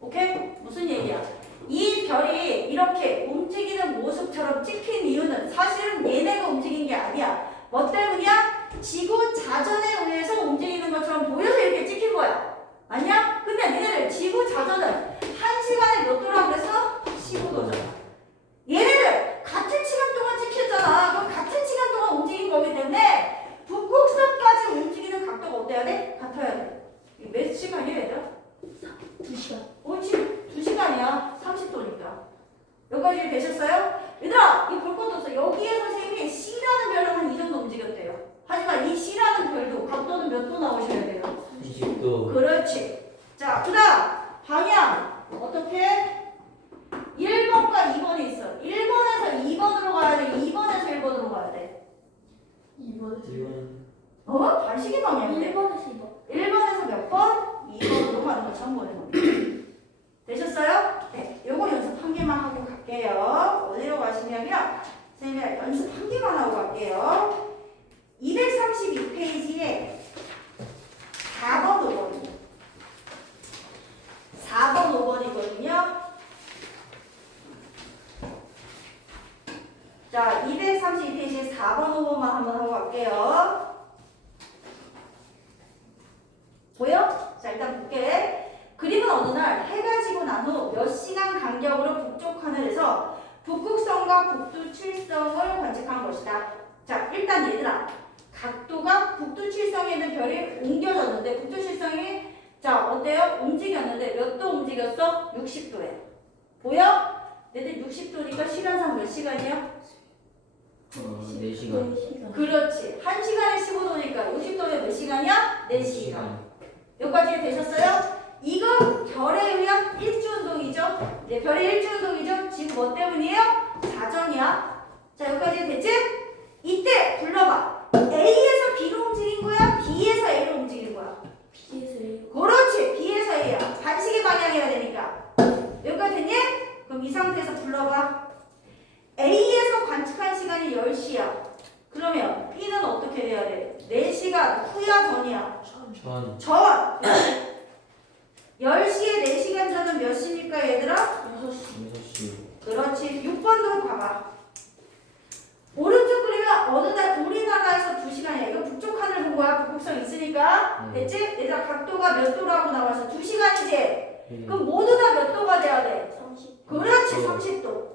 오케이? 무슨 얘기야? 이 별이 이렇게 움직이는 모습처럼 찍힌 이유는 사실은 얘네가 움직인 게 아니야. 뭐 때문이야? 지구 자전에 의해서 움직이는 것처럼 보여서 이렇게 찍힌 거야. 아니야? 근데 니네들 지구 자전은 1시간에 몇 도라고 그랬어? 15도잖아. 얘네들 같은 시간 동안 찍혔잖아. 그럼 같은 시간 동안 움직인 거기 때문에 북극성까지 움직이는 각도가 어때야 돼? 같아야 돼. 이게 몇 시간이야 얘들아? 2시간. 옳지. 2시간이야. 30도니까. 여기까지 되셨어요? 얘들아, 이거 볼 것도 없어. 여기에 선생님이 C라는 별은 한 이 정도 움직였대요. 하지만 이 C라는 별도 각도는 몇 도 나오셔야 돼요? 20도. 그렇지. 자, 그 다음 방향 어떻게? 1번과 2번이 있어. 1번에서 2번으로 가야 돼. 2번에서 1번으로 가야 돼. 2번에서 반시계 방향인데? 1번에서 2번. 1번에서 몇 번? 2번으로 가는 것처럼 보는 겁니다. 되셨어요? 네. 요거 연습 한 개만 하고 갈게요. 어디로 가시냐면 선생님이 연습 한 개만 하고 갈게요. 232페이지에 4번, 5번 북두칠성을 관측한 것이다. 자, 일단 얘들아, 각도가 북두칠성에 있는 별이 옮겨졌는데 북두칠성이 자 어때요? 움직였는데 몇 도 움직였어? 60도에. 보여? 얘들 60도니까 시간상 몇 시간이야? 4시간. 4시간. 그렇지. 1시간에 15도니까 60도면 몇 시간이야? 4시간. 여기까지 되셨어요? 이거 별에 의한 일주운동이죠? 이제 별의 일주운동이죠? 지금 뭐 때문이에요? 자전이야. 자, 여기까지 됐지? 이때 불러봐. A에서 B로 움직인 거야? B에서 A로 움직인 거야? B에서 A. 그렇지. B에서 A야. 반시계 방향이어야 되니까. 여기까지 됐니? 그럼 이 상태에서 불러봐. A에서 관측한 시간이 10시야. 그러면 B는 어떻게 돼야 돼? 4시간 후야 전이야? 전. 전! 10시에 4시간 전은 몇 시입니까 얘들아? 6시. 6시. 그렇지. 6번도 봐봐. 오른쪽 그리면 어느 날 우리나라에서 2시간이야. 이거 북쪽 하늘 본 거야. 북극성 있으니까. 됐지? 얘들아 각도가 몇 도라고 나와서 2시간이지? 그럼 모두 다 몇 도가 돼야 돼? 30. 그렇지. 30도.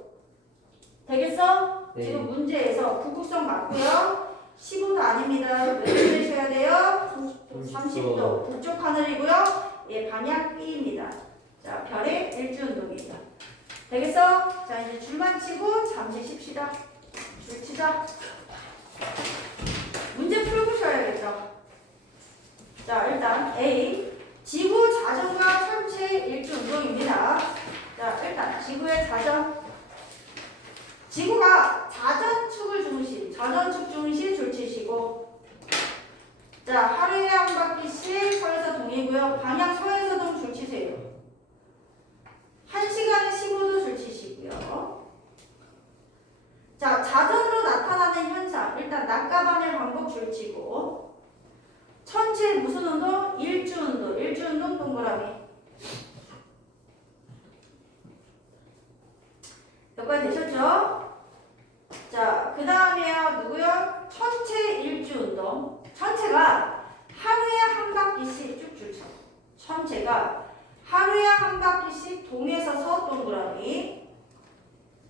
되겠어? 네. 지금 문제에서 북극성 맞고요. 15도 아닙니다. 몇 도 되셔야 돼요? 30도. 30도. 북쪽 하늘이고요. 예, 방향 B입니다. 자, 별의 일주운동입니다. 되겠어? 자, 이제 줄만 치고 잠시 쉽시다. 줄 치자. 문제 풀고 쉬어야겠죠. 자, 일단 A. 지구 자전과 천체 일주운동입니다. 자, 일단 지구의 자전. 지구가 자전축을 중심, 자전축 중심 줄 치시고. 자, 하루에 한 바퀴씩 서에서 동이고요. 방향 서에서 동 줄 치세요. 1시간에 15도 줄 치시고요. 자, 자전으로 나타나는 현상. 일단 낮과 밤의 반복 줄 치고. 천체 무슨 운동? 일주운동. 일주운동 동그라미. 여기까지 되셨죠? 자, 그 다음에요. 누구요? 천체 일주운동. 천체가 하루에 한 바퀴씩 쭉쭉 쳐. 천체가 하루에 한 바퀴씩 동에서 서 동그라미.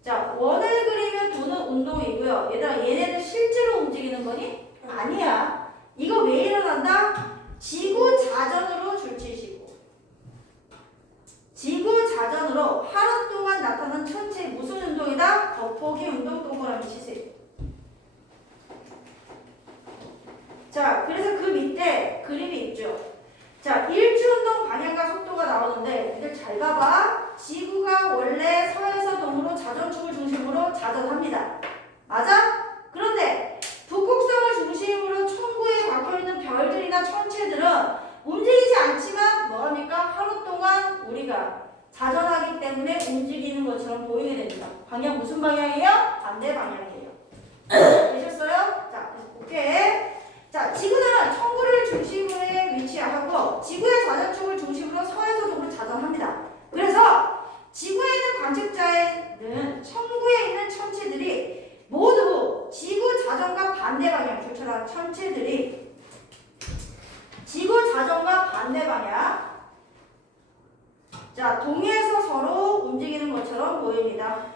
자, 원을 그리면 도는 운동이고요. 얘들아, 얘네들 실제로 움직이는 거니? 아니야. 이거 왜 일어난다? 지구 자전으로 줄 치시고. 지구 자전으로 하루 동안 나타난 천체 무슨 운동이다? 겉보기 운동 동그라미 치세요. 자, 그래서 그 밑에 그림이 있죠. 자, 일주운동 방향과 속도가 나오는데 이들 잘 봐봐. 지구가 원래 서에서 동으로 자전축을 중심으로 자전합니다. 맞아? 그런데 북극성을 중심으로 천구에 박혀있는 별들이나 천체들은 움직이지 않지만 뭐합니까? 하루 동안 우리가 자전하기 때문에 움직이는 것처럼 보이게 됩니다. 방향 무슨 방향이에요? 반대 방향이에요. 되셨어요? 자, 그래서 볼게. 자, 지구는 천구를 중심으로 위치하고 지구의 자전축을 중심으로 서에서 동으로 자전합니다. 그래서 지구에 있는 관측자에는 천구에 있는 천체들이 모두 지구 자전과 반대 방향, 조처럼 천체들이 지구 자전과 반대 방향. 자, 동에서 서로 움직이는 것처럼 보입니다.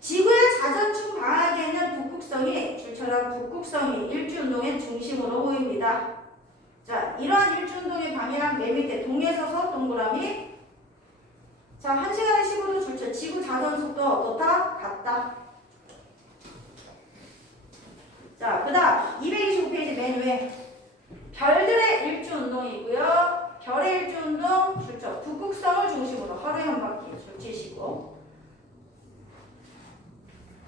지구의 자전축 방향에 있는 북극성이 줄처럼 북극성이 일주운동의 중심으로 보입니다. 자, 이러한 일주운동의 방향 맨 밑에 동에서 서 동그라미. 자, 1시간에 15도 줄쳐. 지구 자전 속도 어떻다? 같다. 자, 그 다음 225페이지 맨 위에 별들의 일주운동이고요. 별의 일주운동 줄쳐. 북극성을 중심으로 하루에 한 바퀴 줄치시고.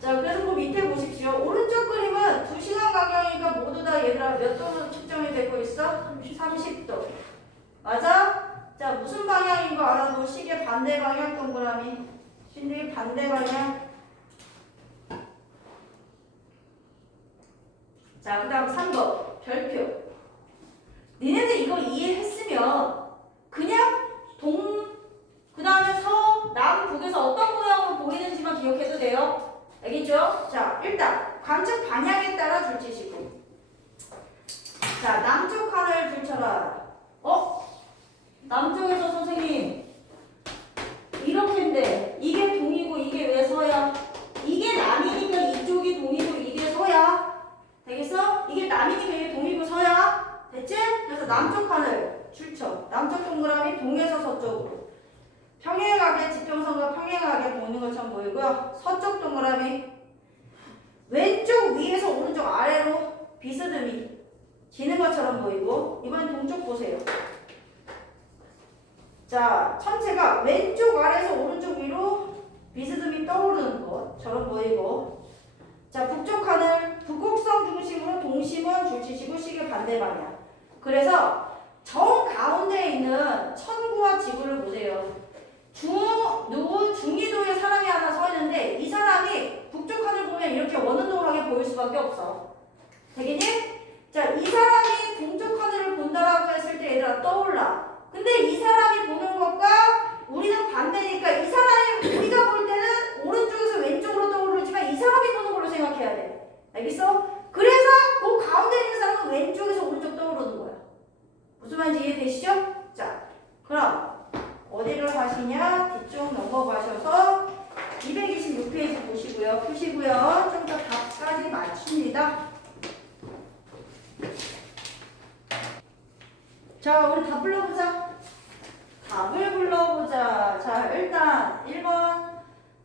자, 그래서 그 밑에 보십시오. 오른쪽 그림은 2시간 간격이니까 모두 다 얘들아 몇 도로 측정이 되고 있어? 30도. 맞아? 자, 무슨 방향인 거 알아도 시계 반대 방향 동그라미. 시계 반대 방향. 자, 그 다음 3번 별표. 니네들 이거 이해했으면 그냥 그 다음에 서, 남, 북에서 어떤 모양으로 보이는지만 기억해도 돼요. 알겠죠? 자, 일단 관측 방향에 따라 줄치시고. 자, 남쪽 하늘 줄쳐라. 남쪽에서 선생님 이렇게인데 이게 동이고 이게 왜 서야? 남쪽 하늘 출처. 남쪽 동그라미 동에서 서쪽으로. 평행하게 지평선과 평행하게 보이는 것처럼 보이고요. 서쪽 동그라미 왼쪽 위에서 오른쪽 아래로 비스듬히 기는 것처럼 보이고 이번엔 동쪽 보세요. 자, 천체가 왼쪽 아래에서 오른쪽 위로 비스듬히 떠오르는 것처럼 보이고 자, 북쪽 하늘 북극성 중심으로 동심원 줄치시고 시계 반대 방향. 그래서 정 가운데에 있는 천구와 지구를 보세요. 중위도에 사람이 하나 서 있는데 이 사람이 북쪽 하늘 보면 이렇게 원운동하게 보일 수밖에 없어. 되겠니? 자, 이 사람이 동쪽 하늘을 본다라고 했을 때 얘들아 떠올라. 근데 이 사람이 보는 것과 우리는 반대니까 이 사람이 우리가 볼 때는 오른쪽에서 왼쪽으로 떠오르지만 이 사람이 보는 걸로 생각해야 돼. 알겠어? 그래서 그 가운데 있는 사람은 왼쪽에서 오른쪽 떠오르는 거야. 무슨 말인지 이해되시죠? 자, 그럼 어디를 가시냐? 뒤쪽 넘어가셔서 226페이지 보시고요. 푸시고요. 좀 더 답까지 맞춥니다. 자, 우리 답 불러보자. 답을 불러보자. 자, 일단 1번.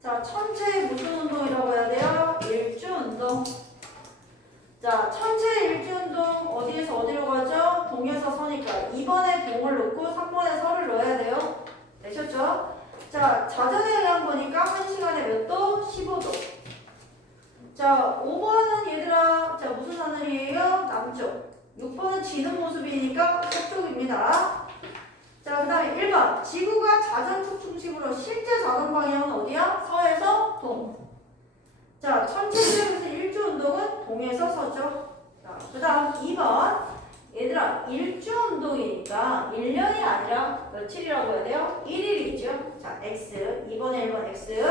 자, 천체 무슨 운동이라고 해야 돼요? 일주운동. 자, 천체 일주운동 어디에서 어디로 가죠? 동에서 서니까 2번에 동을 놓고 3번에 서를 넣어야 돼요. 되셨죠? 자, 자전에 의한 거니까 1시간에 몇 도? 15도. 자, 5번은 얘들아, 자, 무슨 하늘이에요? 남쪽. 6번은 지는 모습이니까 서쪽입니다. 자, 그 다음에 1번. 지구가 자전축 중심으로 실제 자전 방향은 어디야? 서에서 동. 자, 천체적에서 일주운동은 동에서 서죠. 자, 그 다음 2번. 얘들아, 일주운동이니까 1년이 아니라 며칠이라고 해야 돼요? 1일이죠. 자, X. 2번에 1번 X.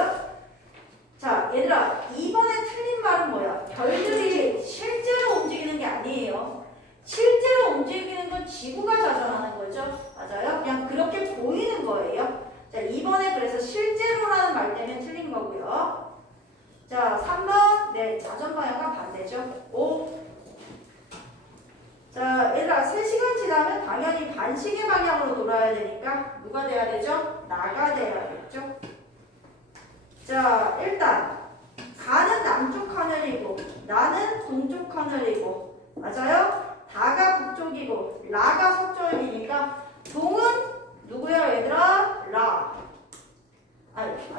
자, 얘들아, 2번에 틀린 말은 뭐야? 별들이 실제로 움직이는 게 아니에요. 실제로 움직이는 건 지구가 자전하는 거죠. 맞아요? 그냥 그렇게 보이는 거예요. 자, 2번에 그래서 실제로라는 말 때문에 틀린 거고요. 자, 3번. 네, 자전 방향과 반대죠. 5. 자, 얘들아, 3시간 지나면 당연히 반시계 방향으로 돌아야 되니까 누가 돼야 되죠? 나가 돼야겠죠. 자, 일단 가는 남쪽 하늘이고 나는 동쪽 하늘이고 맞아요? 다가 북쪽이고 라가 서쪽이니까 동은 누구야 얘들아? 라.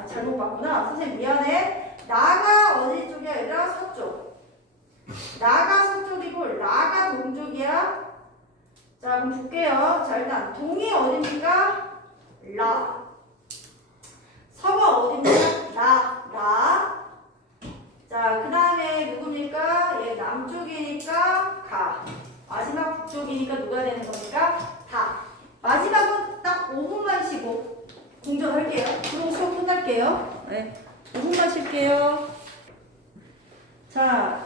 잘못 봤구나. 선생님 미안해. 나가 어디 쪽이야 얘들아? 서쪽. 나가 서쪽이고 라가 동쪽이야. 자, 그럼 볼게요. 자, 일단 동이 어딥니까? 라. 서가 어딥니까? 라. 자, 그 다음에 누굽니까? 얘 남쪽이니까 가. 마지막 북쪽이니까 누가 되는 겁니까? 다. 마지막은 딱 5분만 쉬고 공정할게요. 그리고 수업 끝날게요. 네. 5분만 쉴게요. 자,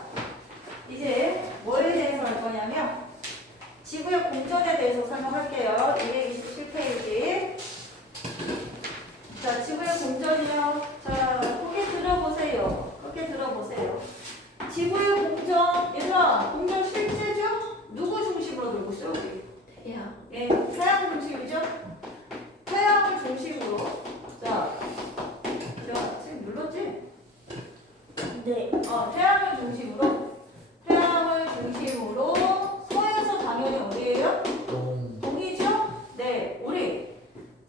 이제 뭐에 대해서 할 거냐면 지구의 공전에 대해서 설명할게요. 227페이지. 자, 지구의 공전이요. 자, 크게 들어보세요. 크게 들어보세요. 지구의 공전, 얘들아, 공전 실제죠? 누구 중심으로 돌고 있어요, 우리? 태양. 예, 태양 중심이죠? 태양을 중심으로. 자, 제가 지금 눌렀지? 네. 태양을 중심으로. 태양을 중심으로. 서에서 당연히 어디예요? 동이죠? 네, 우리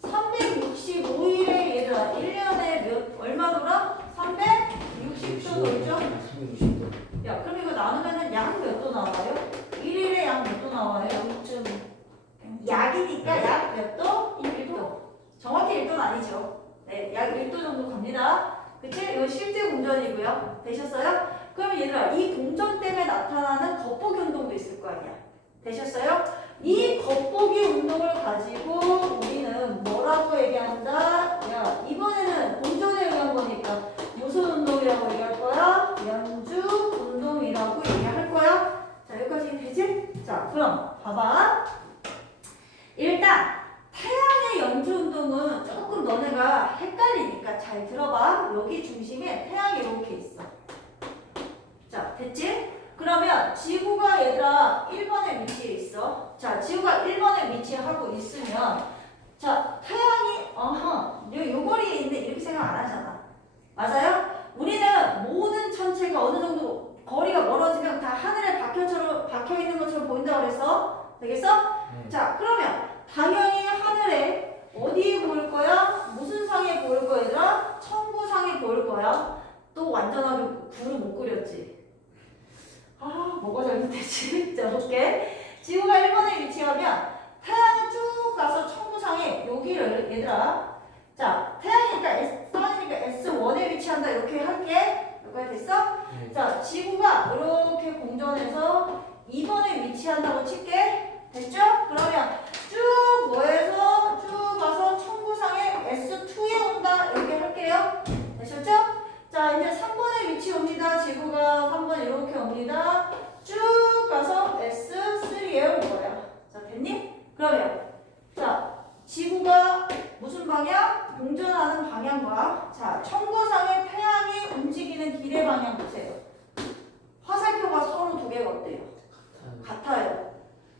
365일에 얘들아 1년에 얼마 돌아? 360도 돌죠? 360도. 야, 그럼 이거 나누면은 약 몇 도 나와요? 1일에 약 몇 도 나와요? 0.5. 약이니까 약 몇 도? 1도. 정확히 1도는 아니죠. 네, 약 1도 정도 갑니다. 그치? 이거 실제 공전이고요. 되셨어요? 그러면 얘들아, 이 공전 때문에 나타나는 겉보기 운동도 있을 거 아니야. 되셨어요? 이 겉보기 운동을 가지고 우리는 뭐라고 얘기한다? 야, 이번에는 공전에 의한 거니까 무슨 운동이라고 얘기할 거야? 연주 운동이라고 얘기할 거야. 자, 여기까지 되지? 자, 그럼 봐봐. 일단 태양의 연주 운동은 조금 너네가 헷갈리니까 잘 들어봐. 여기 중심에 태양이 이렇게 있어. 자, 됐지? 그럼 그러면 지구가 얘들아 1번에 위치해 있어. 자, 지구가 1번에 위치하고 있으면 자, 태양이 요 거리에 있는데 이렇게 생각 안 하잖아. 맞아요? 우리는 모든 천체가 어느 정도 거리가 멀어지면 다 하늘에 박혀 있는 것처럼 보인다고 그랬어. 되겠어? 네. 자, 그러면 당연히 하늘에 어디에 보일 거야? 무슨 상에 보일 거야, 얘들아? 천구상에 보일 거야. 또 완전하게 구를 못 그렸지. 아, 뭐가 잘못됐지? 자, 볼게. 지구가 1번에 위치하면 태양이 쭉 가서 천구상에 여기를 얘들아. 자, 태양이니까 선이니까 S1에 위치한다 이렇게 할게. 여기까지 됐어? 네. 자, 지구가 이렇게 공전해서 2번에 위치한다고 칠게. 됐죠? 그러면 쭉 뭐해서 쭉 가서 천구상에 S2에 온다 이렇게 할게요. 되셨죠? 자, 이제 3번에 위치 옵니다. 지구가 3번 이렇게 옵니다. 쭉 가서 S3에 올 거야. 자, 됐니? 그러면 자, 지구가 무슨 방향? 공전하는 방향과 자, 천구상의 태양이 움직이는 길의 방향 보세요. 화살표가 서로 두 개가 어때요? 같아요.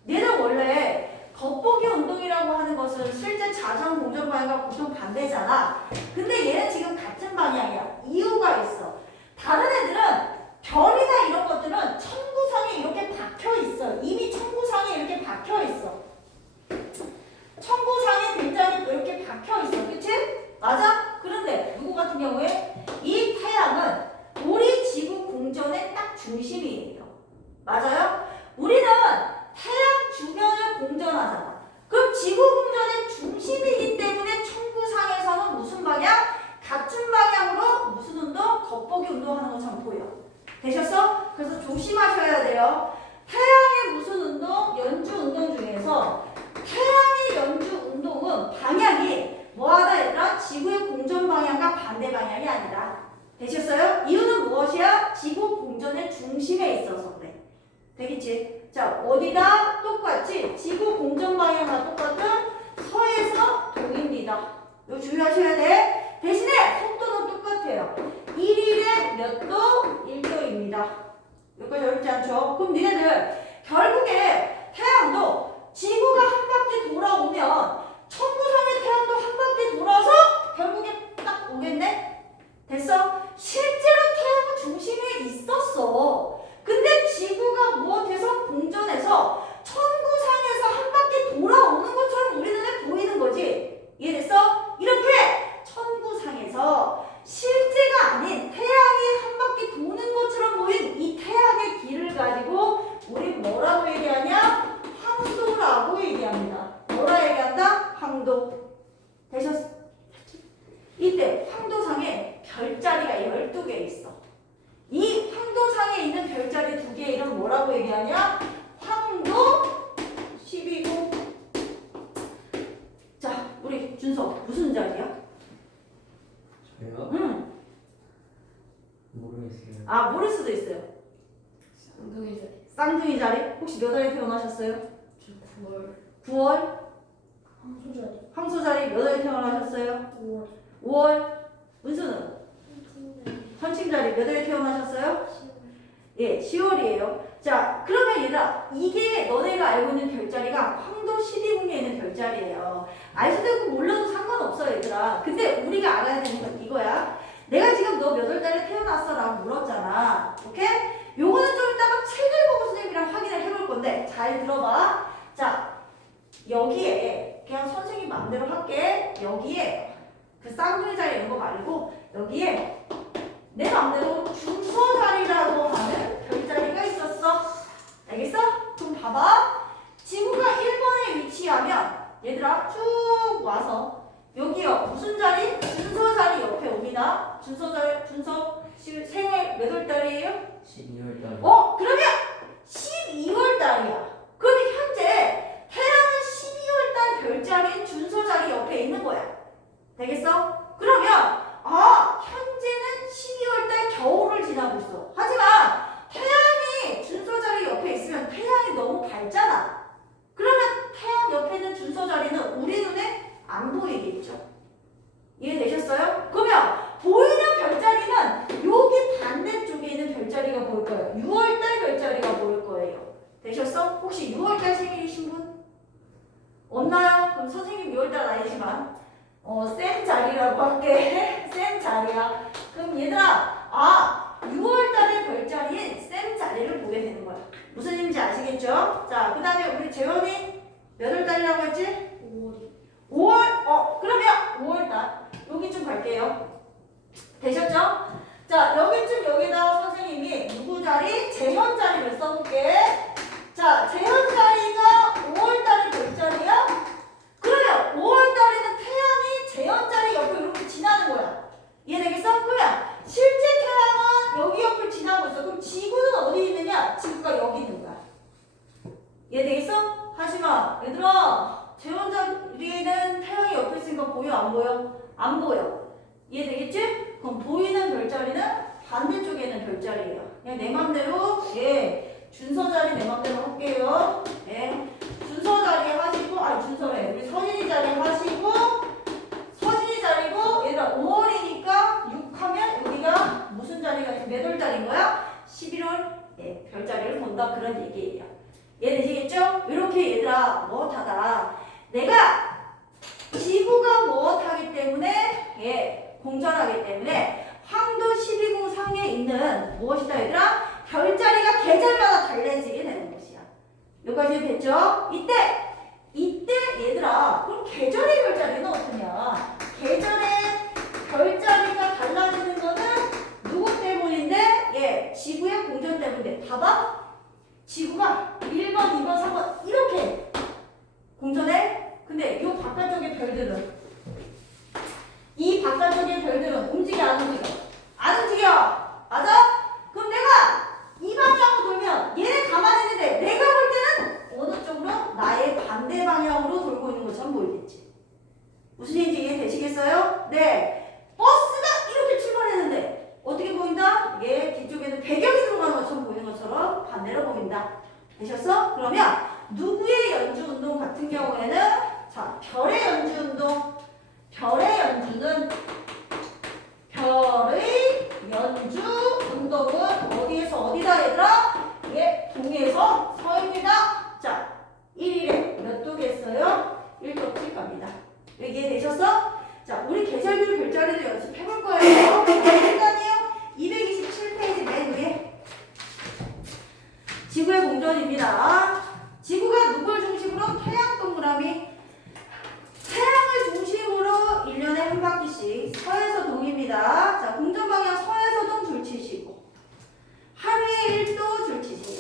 얘는 원래 겉보기 운동이라고 하는 것은 실제 자전 공전 방향과 보통 반대잖아. 근데 얘는 지금 같은 방향이야. 이유가 있어. 다른 애들은 별이나 이런 것들은 천구상에 이렇게 박혀 있어. 이미 천구상에 이렇게 박혀 있어. 천구상에 굉장히 이렇게 박혀 있어. 그치? 맞아? 그런데 누구 같은 경우에 이 태양은 우리 지구 공전의 딱 중심이에요. 맞아요? 우리는 태양 주변을 공전하잖아. 그럼 지구 공전의 중심이기 때문에 천구상에서는 무슨 방향? 같은 방향으로 무슨 운동? 겉보기 운동하는 것처럼 보여. 되셨어? 그래서 조심하셔야 돼요. 태양의 무슨 운동? 연주 운동 중에서 태양의 연주 운동은 방향이 뭐하다 얘들아? 지구의 공전 방향과 반대 방향이 아니라. 되셨어요? 이유는 무엇이야? 지구 공전의 중심에 있어서 그래. 되겠지? 자, 어디다? 똑같이 지구 공전 방향과 똑같은 서에서 동입니다. 이거 주의하셔야 돼. 대신에 속도는 똑같아요. 1일에 몇 도? 1도입니다. 여기까지 어렵지 않죠? 그럼 니네들 결국에 태양도 지구가 한 바퀴 돌아오면 천구상의 태양도 한 바퀴 돌아서 결국에 딱 오겠네? 됐어? 실제로 태양은 중심에 있었어. 근데 지구가 무엇해서 공전해서 천구상에서 한 바퀴 돌아오는 것처럼 우리 눈에 보이는 거지. 이해됐어? 이렇게 천구상에서 실제가 아닌 태양이 한 바퀴 도는 것처럼 보인 이 태양의 길을 가지고 우리 뭐라고 얘기하냐? 황도라고 얘기합니다. 뭐라 얘기한다? 황도. 되셨어? 이때 황도상에 별자리가 12개 있어. 이 황도상에 있는 별자리 2개의 이름 뭐라고 얘기하냐? 황도 12고. 자, 우리 준서 무슨 자리야? 저요? 응. 모르겠어요. 아, 모를 수도 있어요. 쌍둥이 자리. 쌍둥이 자리? 혹시 몇 월에 태어나셨어요? 저 9월. 9월? 황소 자리. 황소 자리 몇 월에 태어나셨어요? 5월. 5월? 은수는? 현충 자리 몇 월에 태어나셨어요? 예, 10월이에요. 자, 그러면 얘들아, 이게 너네가 알고 있는 별자리가 황도 12궁에 있는 별자리예요. 알 수도 있고 몰라도 상관없어요, 얘들아. 근데 우리가 알아야 되는 건 이거야. 내가 지금 너 몇 월 달에 태어났어? 라고 물었잖아. 오케이? 요거는 좀 이따가 책을 보고 선생님이랑 확인을 해볼 건데 잘 들어봐. 자, 여기에 그냥 선생님 마음대로 할게. 여기에 그 쌍둥이 자리 이런 거 말고 여기에 내 맘대로 준서 자리라고 하는 별자리가 있었어. 알겠어? 그럼 봐봐. 지구가 1번에 위치하면 얘들아 쭉 와서 여기요. 무슨 자리? 준서 자리 옆에 옵니다. 준서 자리, 준서 생일 몇 월 달이에요? 12월 달. 그러면 12월 달이야. 그러면 현재 태양은 12월 달 별자리인 준서 자리 옆에 있는 거야. 되겠어? 그러면 현재는 12월 달 겨울을 지나고 있어. 하지만 태양이 준서 자리 옆에 있으면 태양이 너무 밝잖아. 그러면 태양 옆에 있는 준서 자리는 우리 눈에 안 보이겠죠. 이해되셨어요? 그러면 보이는 별자리는 여기 반대쪽에 있는 별자리가 보일 거예요. 6월 달 별자리가 혹시 6월달 생일이신 분? 없나요? 그럼 선생님 6월달 아니지만 쌤 자리라고 할게. 쌤 자리야. 그럼 얘들아 6월달의 별자리인 쌤 자리를 보게 되는 거야. 무슨 의미인지 아시겠죠? 자, 그 다음에 우리 재원이 몇 월달이라고 했지? 5월이. 5월, 그러면 5월달. 여기 좀 갈게요. 되셨죠? 자, 여기쯤 여기다 선생님이 누구 자리? 재현 자리를 써볼게. 자, 재현 자리가 5월달의 별자리야? 그러면 5월달에는 태양이 재현 자리 옆을 이렇게 지나는 거야. 이해되겠어? 그러면 실제 태양은 여기 옆을 지나고 있어. 그럼 지구는 어디 있느냐? 지구가 여기 있는 거야. 이해되겠어? 하지만 얘들아, 재현 자리에는 태양이 옆에 있으니까 보여 안 보여? 안 보여. 이해되겠지? 그럼 보이는 별자리는 반대쪽에 있는 별자리예요. 그냥 내 맘대로 준서 자리 내 맘대로 할게요. 준서 자리 하시고 준서래. 우리 서진이 자리 하시고 서진이 자리고 얘들아 5월이니까 6 하면 여기가 무슨 자리가 몇 월달인 거야? 11월 별자리를 본다 그런 얘기예요. 이해되시겠죠? 이렇게 얘들아 무엇하다. 내가 지구가 무엇하기 때문에 공전하기 때문에 황도 12궁상에 있는 무엇이다 얘들아? 별자리가 계절마다 달라지게 되는 것이야. 여기까지 됐죠? 이때 얘들아 그럼 계절의 별자리는 어떠냐? 계절의 별자리가 달라지는 거는 누구 때문인데? 지구의 공전 때문인데 봐봐. 지구가 1번, 2번, 3번 이렇게 공전해? 근데 이 바깥쪽의 별들은 이 바깥쪽의 별들은 움직여 안 움직여? 안 움직여! 맞아? 그럼 내가 이 방향으로 돌면 얘네 가만히 있는데 내가 볼 때는 어느 쪽으로? 나의 반대 방향으로 돌고 있는 것처럼 보이겠지. 무슨 얘기인지 이해되시겠어요? 네. 버스가 이렇게 출발했는데 어떻게 보인다? 이게 뒤쪽에는 배경이 들어가는 것처럼 보이는 것처럼 반대로 보인다. 되셨어? 그러면 누구의 연주 운동 같은 경우에는 자, 별의 연주 운동. 별의 연주는 별의 연주 운동은 어디에서 어디다 얘들아? 동에서 서입니다. 자, 1일에 몇 도겠어요? 1도 갑니다. 이해되셨어? 자, 우리 계절별 별자리도 연습해볼 거예요. 시간이요? 227페이지 맨 위에 지구의 공전입니다. 지구가 누굴 중심으로? 태양 동그라미. 태양을 중심으로 1년에 한 바퀴씩 서에서 동입니다. 자, 공전 방향 서에서 동 줄치시고 하루에 1도 줄치세요.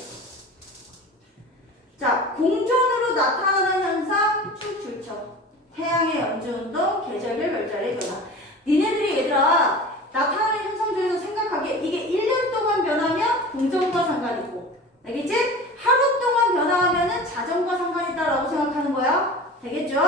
자, 공전으로 나타나는 현상 쭉 줄쳐. 태양의 연주운동, 계절별 별자리 변화. 니네들이 얘들아 나타나는 현상 중에서 생각하기에 이게 1년 동안 변하면 공전과 상관이 있고 알겠지? 하루 동안 변화하면은 자전과 상관이 있다라고 생각하는 거야. 되겠죠?